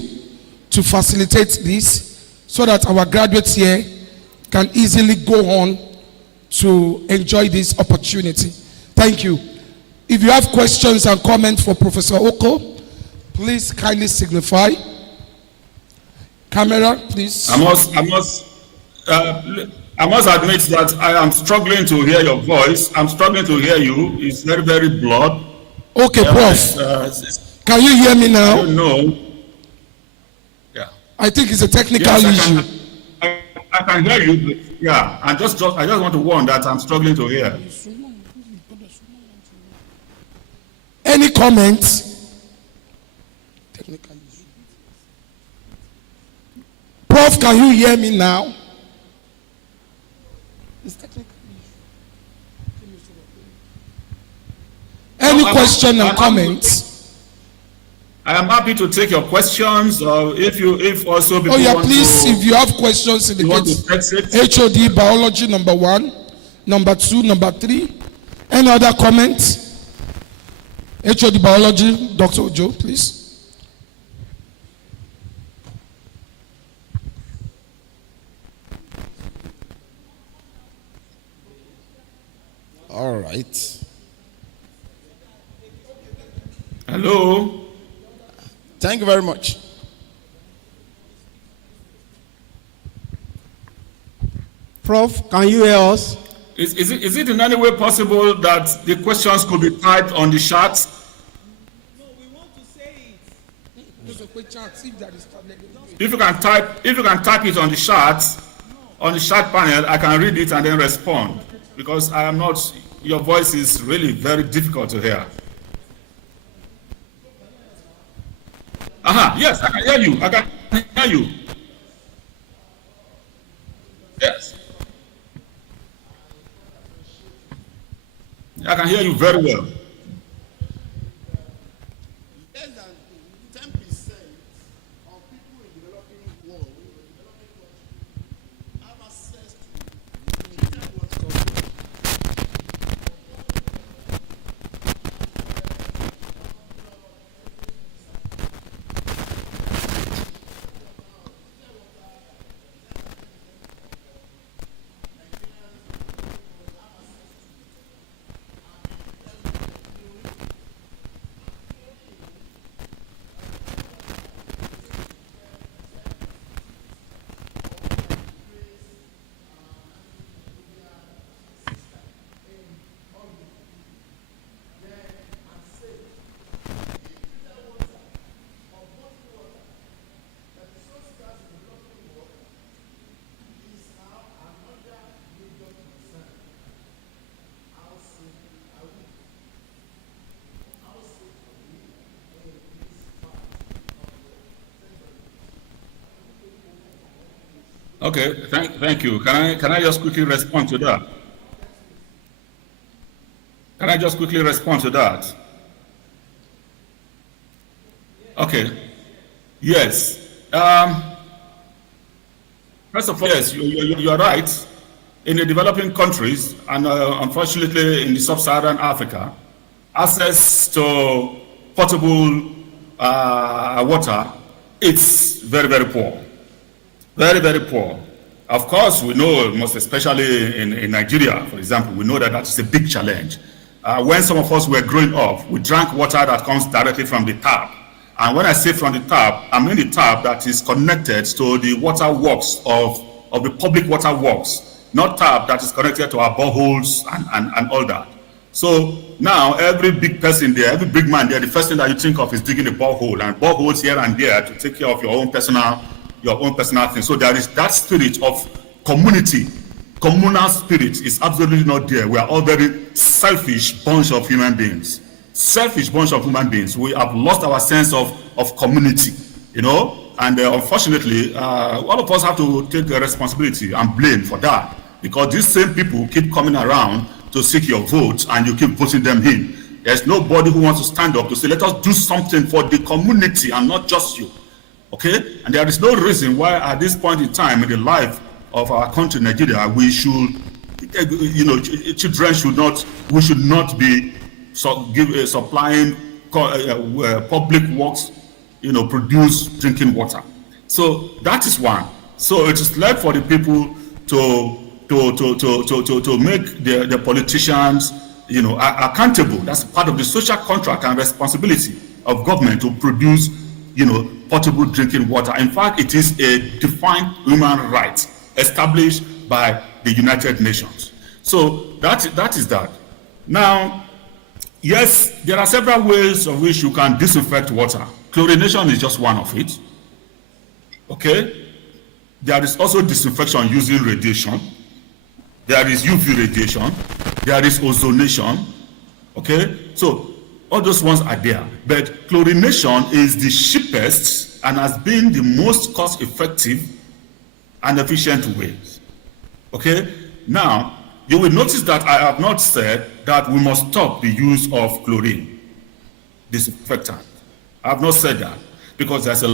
to facilitate this so that our graduates here can easily go on to enjoy this opportunity. Thank you. If you have questions and comments for Professor Okoh, please kindly signify. Camera, please. I must admit that I am struggling to hear your voice. I'm struggling to hear you. It's very, very blurred. Okay, Prof. Can you hear me now? I don't know. Yeah. I think it's a technical issue. I can hear you. But yeah. I just want to warn that I'm struggling to hear. Any comments? Technical issue. Prof, can you hear me now? It's technical issue. Any question and comments? I am happy to take your questions, or if also people please, if you have questions in the HOD biology number 1, number 2, number 3. Any other comments? HOD biology, Dr. Ojo, please. All right. Hello. Thank you very much. Prof, can you hear us? Is it in any way possible that the questions could be typed on the chat? No, we want to say it. If you can type it on the chat panel, I can read it and then respond, because I am not. Your voice is really very difficult to hear. Yes, I can hear you. I can hear you. Yes. I can hear you very well. Less than 10% of people in the developing world have access to limited water coverage. Okay, thank you. Can I just quickly respond to that? Okay. Yes. First of all, yes, you are right. In the developing countries, and unfortunately in the sub-Saharan Africa, access to potable water, it's very, very poor. Very, very poor. Of course, we know, most especially in Nigeria, for example, we know that that is a big challenge. When some of us were growing up, we drank water that comes directly from the tap. And when I say from the tap, I mean the tap that is connected to the water works of the public water works, not tap that is connected to our boreholes and all that. So now every big person there, every big man there, the first thing that you think of is digging a borehole, and boreholes here and there to take care of your own personal thing. So there is that spirit of community. Communal spirit is absolutely not there. We are all very selfish bunch of human beings. Selfish bunch of human beings. We have lost our sense of community, you know, and unfortunately, all of us have to take the responsibility and blame for that, because these same people keep coming around to seek your votes and you keep voting them in. There's nobody who wants to stand up to say, let us do something for the community and not just you, okay? And there is no reason why at this point in time in the life of our country, Nigeria, we should, you know, children we should not be supplying public works, you know, produce drinking water. So that is one. So it is left for the people to make the politicians, you know, accountable. That's part of the social contract and responsibility of government to produce, you know, potable drinking water. In fact, it is a defined human right established by the United Nations. So that is that. Now, yes, there are several ways of which you can disinfect water. Chlorination is just one of it. Okay? There is also disinfection using radiation. There is UV radiation. There is ozonation. Okay? So all those ones are there. But chlorination is the cheapest and has been the most cost-effective and efficient way. Okay? Now, you will notice that I have not said that we must stop the use of chlorine disinfectant. I have not said that, because there's a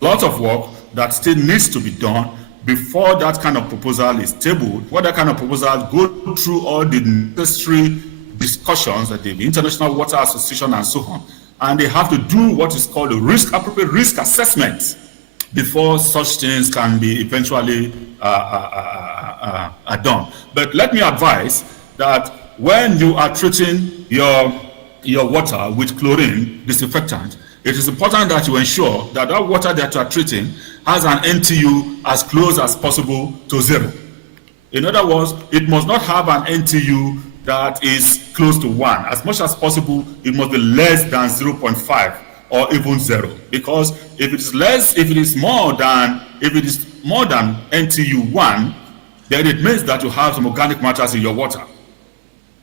lot of work that still needs to be done before that kind of proposal is tabled. Before that kind of proposal go through all the necessary discussions at the International Water Association and so on, and they have to do what is called a appropriate risk assessment before such things can be eventually done. But let me advise that when you are treating your water with chlorine disinfectant, it is important that you ensure that that water that you are treating has an NTU as close as possible to 0. In other words, it must not have an NTU that is close to 1. As much as possible, it must be less than 0.5 or even 0. Because if it is more than NTU 1, then it means that you have some organic matters in your water.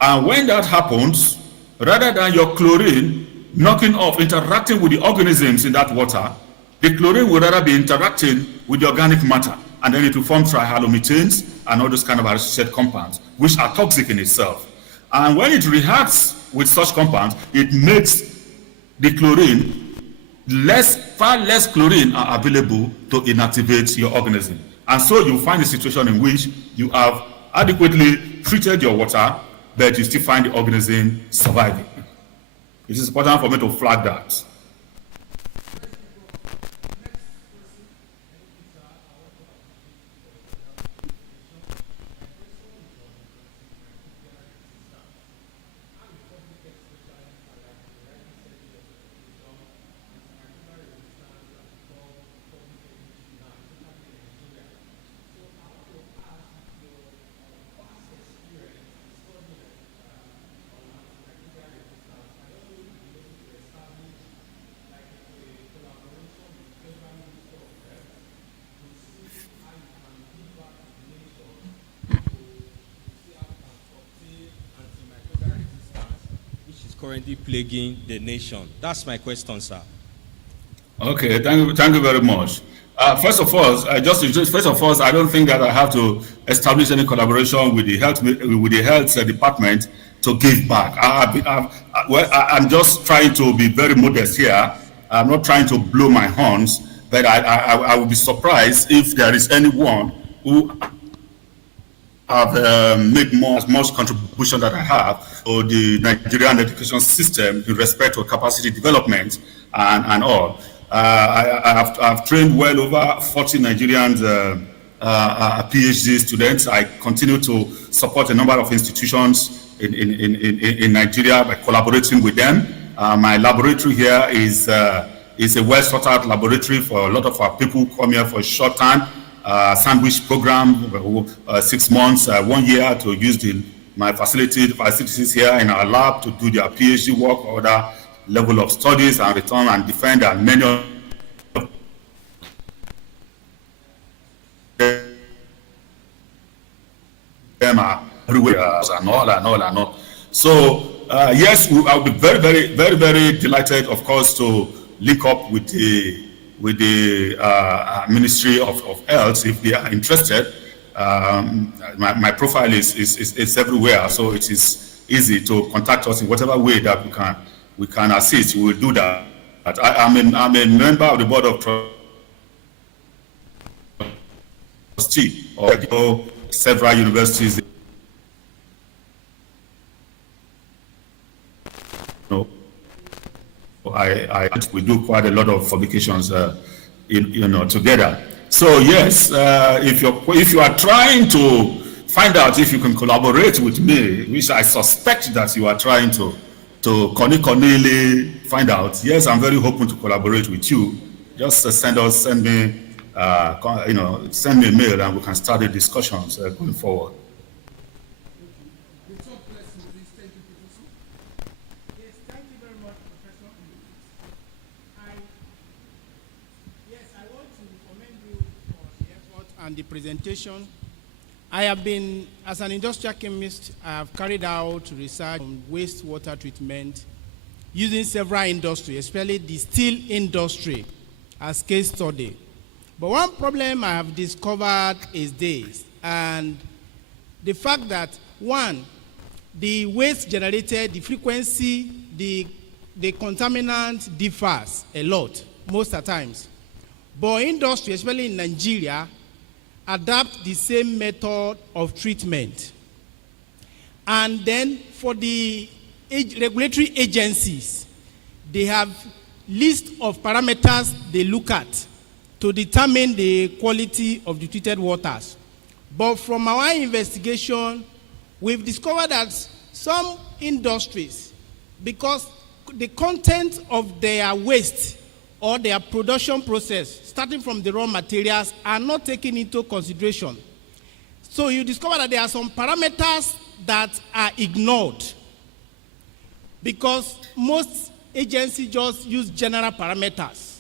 And when that happens, rather than your chlorine knocking off, interacting with the organisms in that water, the chlorine will rather be interacting with the organic matter, and then it will form trihalomethanes and all those kind of associated compounds, which are toxic in itself. And when it reacts with such compounds, it makes the chlorine far less chlorine are available to inactivate your organism. And so you find a situation in which you have adequately treated your water, but you still find the organism surviving. It is important for me to flag that. Currently plaguing the nation. That's my question, sir. Okay, thank you very much. First of all, I don't think that I have to establish any collaboration with the health department to give back. I'm just trying to be very modest here. I'm not trying to blow my horns, but I would be surprised if there is anyone who have made as much contribution that I have to the Nigerian education system in respect to capacity development and all. I've trained well over 40 Nigerians PhD students. I continue to support a number of institutions in Nigeria by collaborating with them. My laboratory here is a well thought out laboratory for a lot of our people who come here for a short time. Sandwich program, 6 months, 1 year to use my facilities here in our lab to do their PhD work or other level of studies and return and defend, and many of them are everywhere and all. So yes, I'll be very delighted, of course, to link up with the Ministry of Health if they are interested. My profile is everywhere, so it is easy to contact us in whatever way that we can assist. We will do that. I'm a member of the board of trustees of several universities. We do quite a lot of publications, together. So yes, if you are trying to find out if you can collaborate with me, which I suspect that you are trying to cornily find out, yes, I'm very open to collaborate with you. Just send me a mail and we can start the discussions going forward. And the presentation. I have been, as an industrial chemist, I have carried out research on wastewater treatment using several industries, especially the steel industry, as case study. But one problem I have discovered is this, and the fact that, one, the waste generated, the frequency, the contaminant differs a lot, most of the times. But industry, especially in Nigeria, adapt the same method of treatment. And then for the regulatory agencies, they have list of parameters they look at to determine the quality of the treated waters. But from our investigation, we've discovered that some industries, because the content of their waste or their production process, starting from the raw materials, are not taken into consideration. So you discover that there are some parameters that are ignored because most agencies just use general parameters.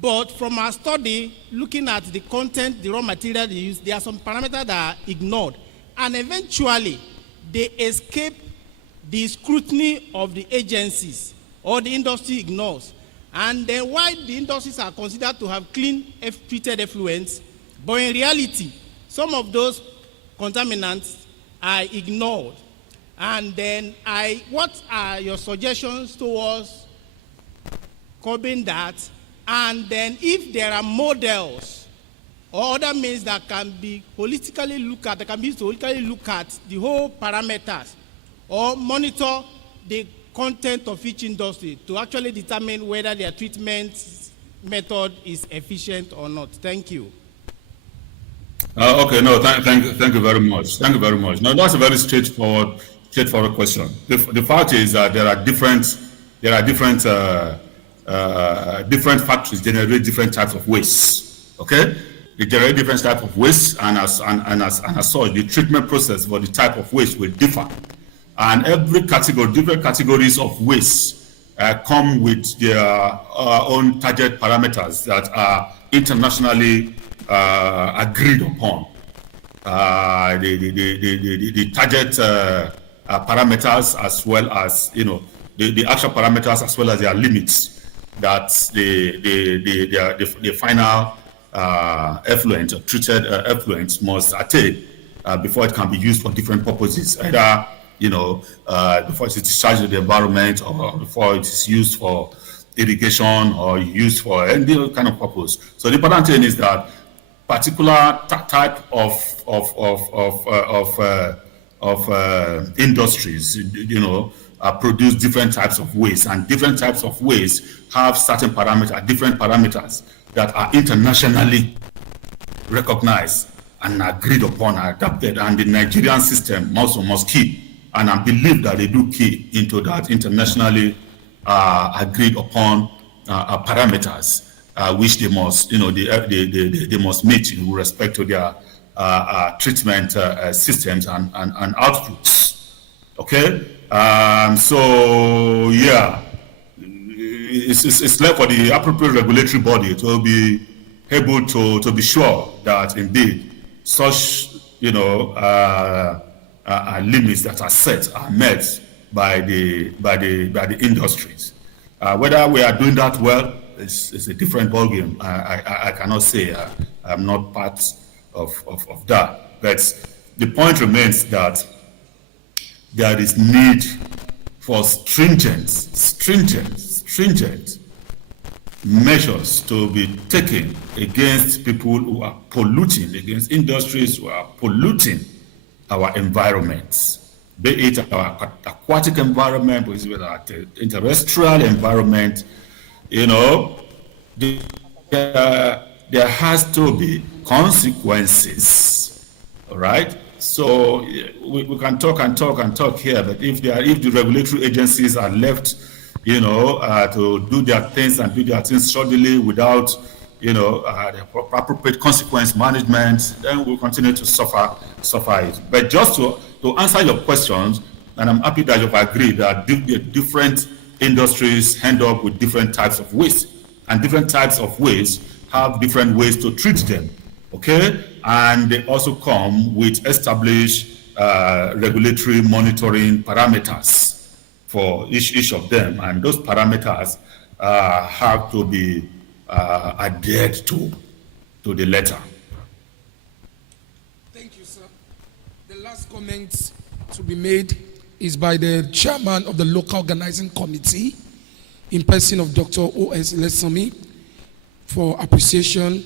But from our study, looking at the content, the raw material they use, there are some parameters that are ignored. And eventually, they escape the scrutiny of the agencies or the industry ignores. And then why the industries are considered to have clean treated effluents, but in reality, some of those contaminants are ignored. And then what are your suggestions towards curbing that? And then if there are models or other means that can be holistically looked at, that can be used to holistically look at the whole parameters or monitor the content of each industry to actually determine whether their treatment method is efficient or not. Thank you. Okay, no, thank you very much. Thank you very much. Now that's a very straightforward question. The fact is that there are different factories generate different types of waste. Okay, they generate different types of waste, and as such, the treatment process for the type of waste will differ. And every category, different categories of waste come with their own target parameters that are internationally agreed upon. The target parameters, as well as the actual parameters, as well as their limits that the final effluent or treated effluent must attain before it can be used for different purposes, either before it is discharged to the environment, or before it is used for irrigation or used for any kind of purpose. So the important thing is that particular type of industries, produce different types of waste, and different types of waste have certain parameters, different parameters that are internationally recognized and agreed upon, adapted, and the Nigerian system also must keep, and I believe that they do key into that internationally agreed upon parameters, which they must, they must meet with respect to their treatment systems and outputs. Okay, so yeah, it's left for the appropriate regulatory body to be able to be sure that indeed such limits that are set are met by the industries. Whether we are doing that well is a different ballgame. I cannot say. I'm not part of that. But the point remains that there is need for stringent measures to be taken against people who are polluting, against industries who are polluting our environments, be it our aquatic environment, be it our terrestrial environment. There has to be consequences, all right? So we can talk here, but if the regulatory agencies are left, to do their things shoddily without, the appropriate consequence management, then we'll continue to suffer it. But just to answer your questions, and I'm happy that you've agreed that different industries end up with different types of waste, and different types of waste have different ways to treat them, okay? And they also come with established regulatory monitoring parameters for each of them, and those parameters have to be adhered to the letter. Thank you, sir. The last comment to be made is by the chairman of the local organizing committee, in person of Dr. O.S. Lesami, for appreciation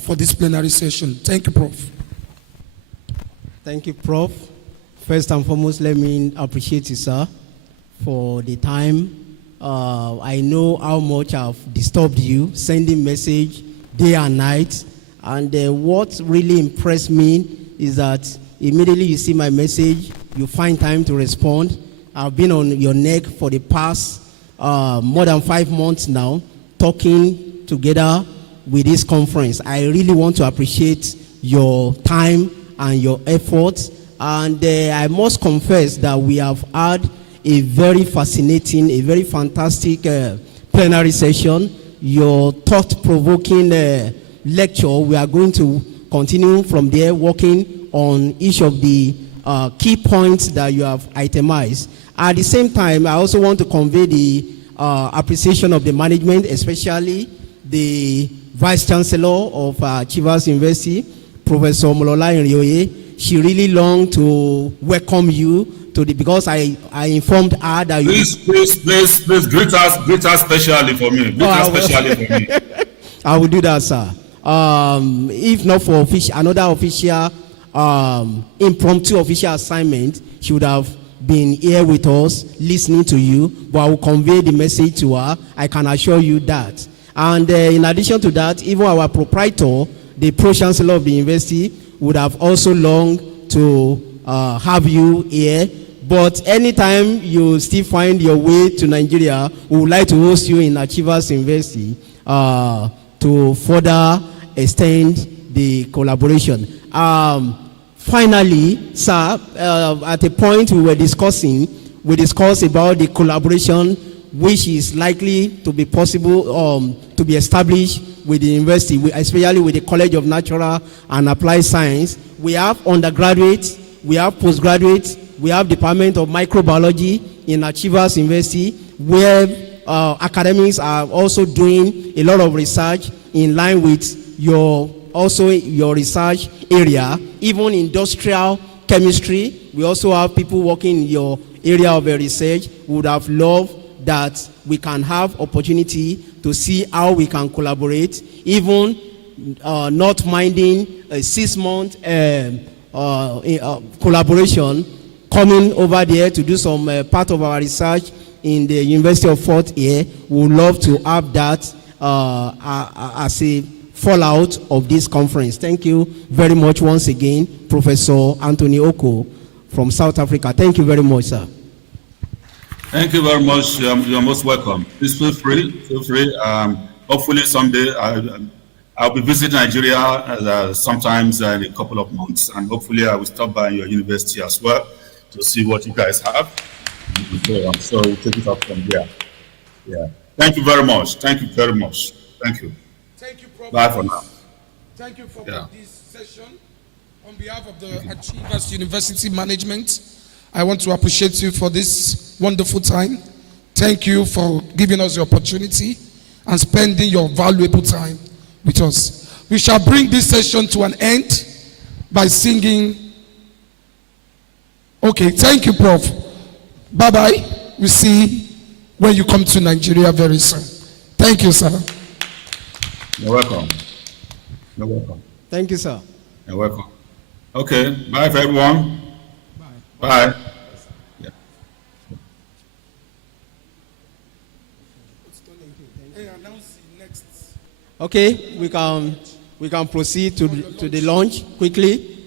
for this plenary session. Thank you, Prof. Thank you, Prof. First and foremost, let me appreciate you, sir, for the time. I know how much I've disturbed you, sending message day and night. And what really impressed me is that immediately you see my message, you find time to respond. I've been on your neck for the past more than 5 months now, talking together with this conference. I really want to appreciate your time and your efforts. And I must confess that we have had a very fascinating, a very fantastic plenary session. Your thought-provoking lecture, we are going to continue from there, working on each of the key points that you have itemized. At the same time, I also want to convey the appreciation of the management, especially the Vice Chancellor of Chivas University, Professor Molola Irioye. She really longed to welcome you to because I informed her that please greet us specially for me. I will do that, sir. If not for another official impromptu official assignment, she would have been here with us listening to you, but I will convey the message to her. I can assure you that. And in addition to that, even our proprietor, the pro-chancellor of the university, would have also longed to have you here. But anytime you still find your way to Nigeria, we would like to host you in Chivas University to further extend the collaboration. Finally, sir, at a point we discussed about the collaboration which is likely to be possible to be established with the university, especially with the College of Natural and Applied Science. We have undergraduates, we have postgraduates, we have Department of Microbiology in Chivas University, where academics are also doing a lot of research in line with your research area. Even industrial chemistry, we also have people working in your area of research. We would have loved that we can have opportunity to see how we can collaborate. Even not minding a 6-month collaboration, coming over there to do some part of our research in the University of Fort here. We would love to have that as a fallout of this conference. Thank you very much once again, Professor Anthony Okoh from South Africa. Thank you very much, sir. Thank you very much. You're most welcome. Please feel free. Hopefully someday I'll be visiting Nigeria sometimes in a couple of months, and hopefully I will stop by your university as well to see what you guys have. So we'll take it up from there. Yeah. Thank you very much. Thank you very much. Thank you. Thank you, Prof. Bye for now. Thank you for this session. On behalf of the Achievers University Management, I want to appreciate you for this wonderful time. Thank you for giving us the opportunity and spending your valuable time with us. We shall bring this session to an end by singing. Okay, thank you, Prof. Bye-bye. We'll see when you come to Nigeria very soon. Thank you, sir. You're welcome. You're welcome. Thank you, sir. You're welcome. Okay, bye for everyone. Bye. Bye. Yeah. Okay, we can proceed to the lunch quickly,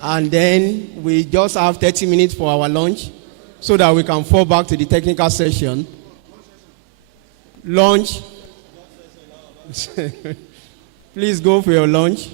and then we just have 30 minutes for our lunch so that we can fall back to the technical session. Lunch. Please go for your lunch.